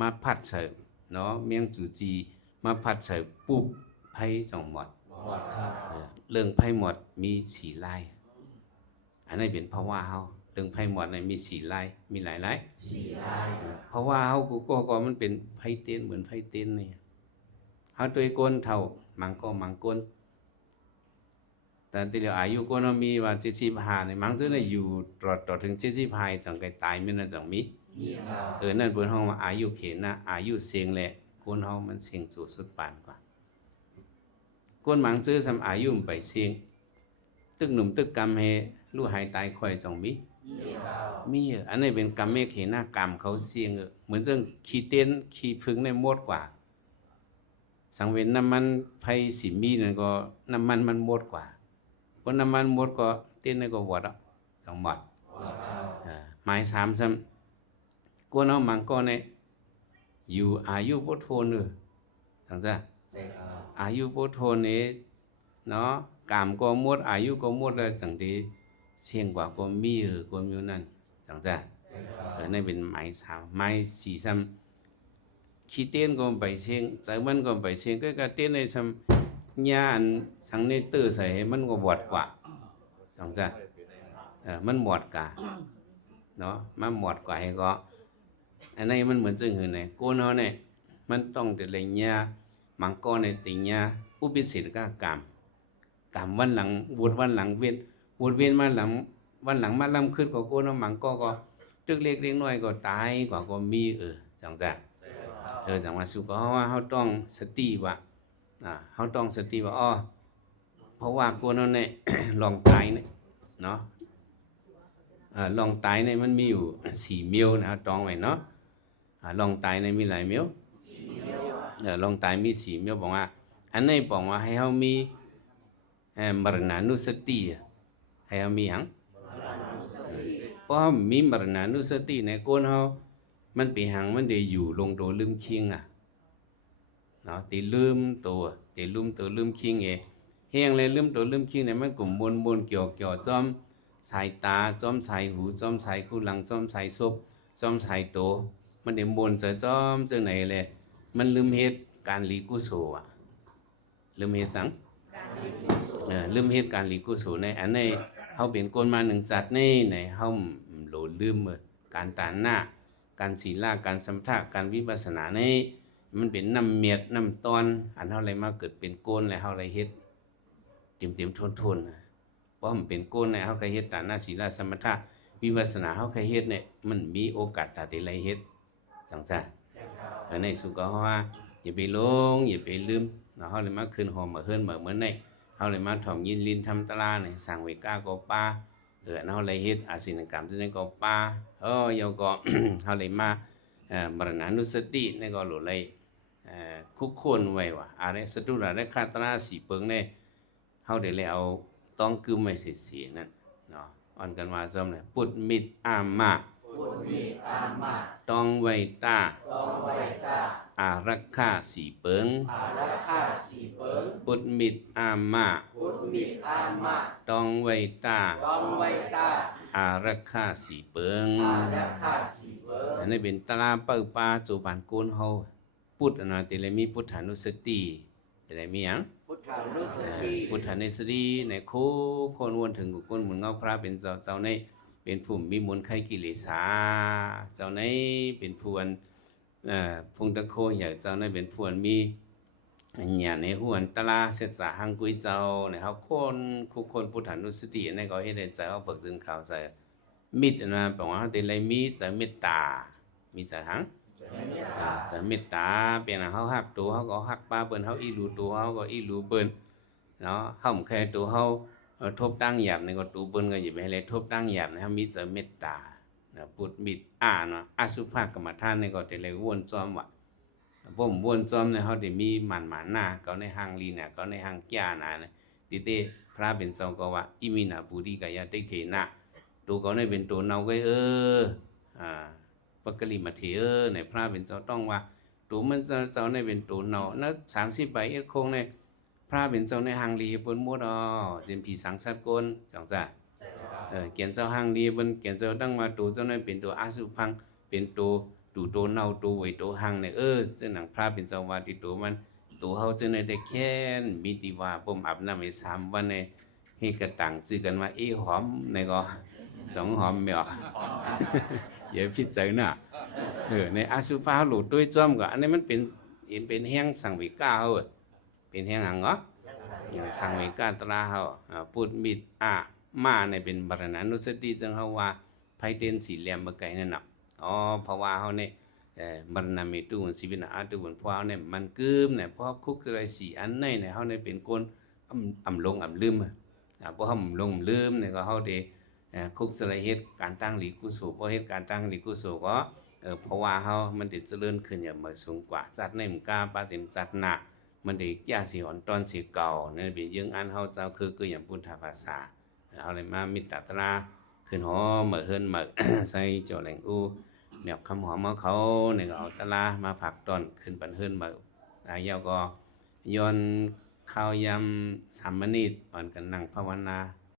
มาพัดเสิร์เนาะเมียงจูจีมาพัดเสิร์ปุ๊บไผจองหมดเรื่องไผหมดมี4ลายอันนี้เป็นภาวะเฮาเรื่องไผหมดมี4ลายมีหลายลายเพราะว่าเฮาก็มันเป็นไผเต้นเหมือนไผเต้นนี่เฮาตัวก้นเท่ามังก้นแต่ที่เราอายุก้นมีว่า75นี่มังซื่อน่ะอยู่ต่อถึง75จังไกตายมันน่ะจังมีนั่นเพิ่นเฮาว่าอายุเข็นนะอายุเสียงแหละก้นเฮามันเสียงสุดปานกว่าก้นมังซื่อซำอายุไปเสียงตึกหนุ่มตึกกำเฮลูกหายตายค่อยจองมีอันนี้เป็นกรรมเมฆเขนากรรมเขาเสียงเหมือนเรื่องขี้เต้นขี้พึ่งในหมดกว่าสังเวยน้ำมันไผสิมีนั่นก็น้ำมันหมดกว่าเพราะน้ำมันหมดก็เต้นในก็วอดสองหมดหมาย3ซ้ำกวนเอามังก็เนี่ยอยู่อายุพุทโธสังจ้ะอายุพุทโธเนี่ยเนาะกรรมก็หมดอายุก็หมดแล้วจังดีเสียงกว่าก็มีก็มีนั่นจังจ้ะนั่นเป็นหมาย3หมาย4ซ้ำขี้เต้นก็ไปเสียงใจมันก็ไปเสียงก็เต้นในซ้ำญาณสังในตื้อใส่มันก็บวดกว่าจังจ้ะมันบวดกะ เนาะมาหมดกว่าให้ก็อันนี้มันเหมือนจึงหือไหนโกนเฮาเนี่ยมันต้องแต่ละญามังกรในติญาอุปิสิทธิ์ก็กรรมวันหลังบุญวันหลังเวียนบุญเวียนมาหลังวันหลังมาล้ำขึ้นก็โกนมังก็ตึกเล็กเล็กน้อยก็ตายกว่าก็มีจังจ้ะจังว่าสุก็เพราะว่าเฮาต้องสติว่าเฮาต้องสติว่าอ้อเพราะว่าโกนเนี่ย ลองตายเนี่ยเนาะลองตายเนี่ยมันมีอยู่4มิ้วนะตองไว้เนาะลองตายเนี่ยมีหลายมิ้วลองตายมี4มิ้วบอกว่าอันนี้บอกว่าให้เฮามีมรณานุสติให้เฮามีหยังเพราะมีมรณานุสติในโกนเฮามันไปหังมันได้อยู่ลงโดลืมคิงเนาะติลืมตัวลืมคิงเฮียงเลยลืมตัวลืมคิงเนี่ยมันกลุ่มมวลเกี่ยวจอมสายตาจอมสายหูจอมสายคูหลังจอมสายซบจอมสายโตมันได้มวลจะจอมจังไหนเลยมันลืมเฮ็ดการลีกุศลลืมเฮ็ดสังลืมเฮ็ดการลีกุศลในอันนี้เฮาเป็นคนมาหนึ่งจัดในเฮาโหลลืมการตานหน้าการศีลาการสัมถะการวิปัสสนานี่มันเป็นน้ำเมียดน้ำตอนอันเฮาอะไรมาเกิดเป็นโกนแล้วเฮาอะไรเฮ็ดเต็มทนเพราะมันเป็นโกนเนี่ยเฮาเคยเฮ็ดตานหน้าศีลาสมถะวิปัสสนาเฮาเคยเฮ็ดเนี่ยมันมีโอกาสที่ได้ไรเฮ็ดจังซั่นในสุก็ว่าอย่าไปหลงอย่าไปลืมเฮาเลยมาขึ้นหอมมาเฮิรนเหมือนในเฮาเลยมาถ่อมยินลินทำตลาเนี่ยสั่งเวกาก็ปาเฮาเลยเฮ็ดอาศินกรรมที่นั่นก็ปายก็ เฮาเลยมามรณานุสตินี่ก็หลุเลยคุกคนไว้ว่าอะไรสตุระได้คาตราสีเปิงเนี่ยเฮาได้เลยเอาต้องกึมไว้เสียนั่นเนาะอ่อนกันว่าซ้ำเลยปุตมิตรอามาต้องไว้ตาอารักขาสีเปิงปุตมิตรอามาต้องไว้ตาอารักขาสีเปิงอันนี้เป็นตราเปิปาจูบานโกนเฮาพุทธนะแต่ละมีพุทธานุสติแต่ละมีหยังพุทธานุสติในโคคนวนถึงกุคนหมุนเงาพระเป็นเจ้าในเป็นผู้มีมนต์ไขกิเลสาเจ้าในเป็นผู้พุงตะโคอยากเจ้าในเป็นผู้มีญาณในหัวตลาเสษาหังกุยเจ้าในเฮาคนคุคนพุทธานุสติในก็เฮ็ดให้ใจเฮาเบิกถึงข่าวใจมิตรนะแปลว่าแต่ละมีใจเมตตามีใจหังจะเมตตาเป็นเฮาฮักตัวเฮาก็ฮักป้าเปิ้นเฮาอีรู้ตัวเฮาก็อีรู้เปิ้นเนาะเฮาแค่ตัวเฮาทบตั้งหยาบในก็ตัวเปิ้นก็อย่าไปให้ทบตั้งหยาบนะเฮามีจะเมตตานะพุทธมิตรเนาะอสุภกรรมฐานในก็แต่เลยวนจอมว่าผมวนจอมในเฮาได้มีหมันหน้าเขาในห้างลีเนี่ยเขาในห้างแก่นะติเตพระเป็นสองก็ว่าอิมินาปุริกายติเถนะตัวเขาในเป็นตัวเนาก็ปกลิมาเถในพระเป็นเจ้าต้องว่าตัวมันเจ้าในเป็นตัวเนานะ30 ใบคงในพระเป็นเจ้าในหางลีเปิ้นหมดเสียนผีสังสัตว์กลจังจ้ะเขียนเจ้าหางลีเปิ้นเขียนเจ้าตั้งมาตัวเจ้าในเป็นตัวอสุภังเป็นตัวเนาตัวไว้ตัวหางเนี่ยจังหนังพระเป็นเจ้าว่าที่ตัวมันตัวเฮาจังได้แค้นมีติว่าผมอาบน้ำไว้3 วันในให้กระตังชื่อกันว่าหอมในก็2 หอมแม่อย่าพิจารณาในอสุภะหลุดด้วยจ้อมก็อันนี้มันเป็นแห้งสังเวกาเป็นแห้งหังสังเวกาตราเฮาพุทธมิตรมาในเป็นบรณานุสติจังเฮาว่าไผเต้นสีเหลี่ยมบ่ไกลนั่นน่ะเพราะว่าเฮาเนี่ยบรณาเมตุนสิวินะอาตุนเพราะเฮาเนี่ยมันกึมเนี่ยเพราะคุกอะไร4 อันในเฮาเนี่ยเป็นคนอำลงอำลืมเพราะเฮาลงลืมเนี่ยก็เฮาได้คุกสลายเฮ็ดการตั้งหลีกุศลเพราะเฮ็ดการตั้งหลีกุศลก็เพราะว่าเฮามันได้เจริญขึ้นอย่างมาสูงกว่าจัดในมกาปาติมจัดหนักมันได้แก่สิอ่อนตอนสิเก่านั่นเป็นยังอันเฮาเจ้าคืออย่างพุทธภาษาเฮาเลยมามิตรตราขึ้นหอมเฮิรนมาใส่เจ้าแหลงแมวคำหอมมาเขาเนี่ยก็เอาตรามาผักต้นขึ้นบันเฮิรนมาอายาวก็ย้อนข้าวยำ3 มณีอ่อนกันนั่งภาวนา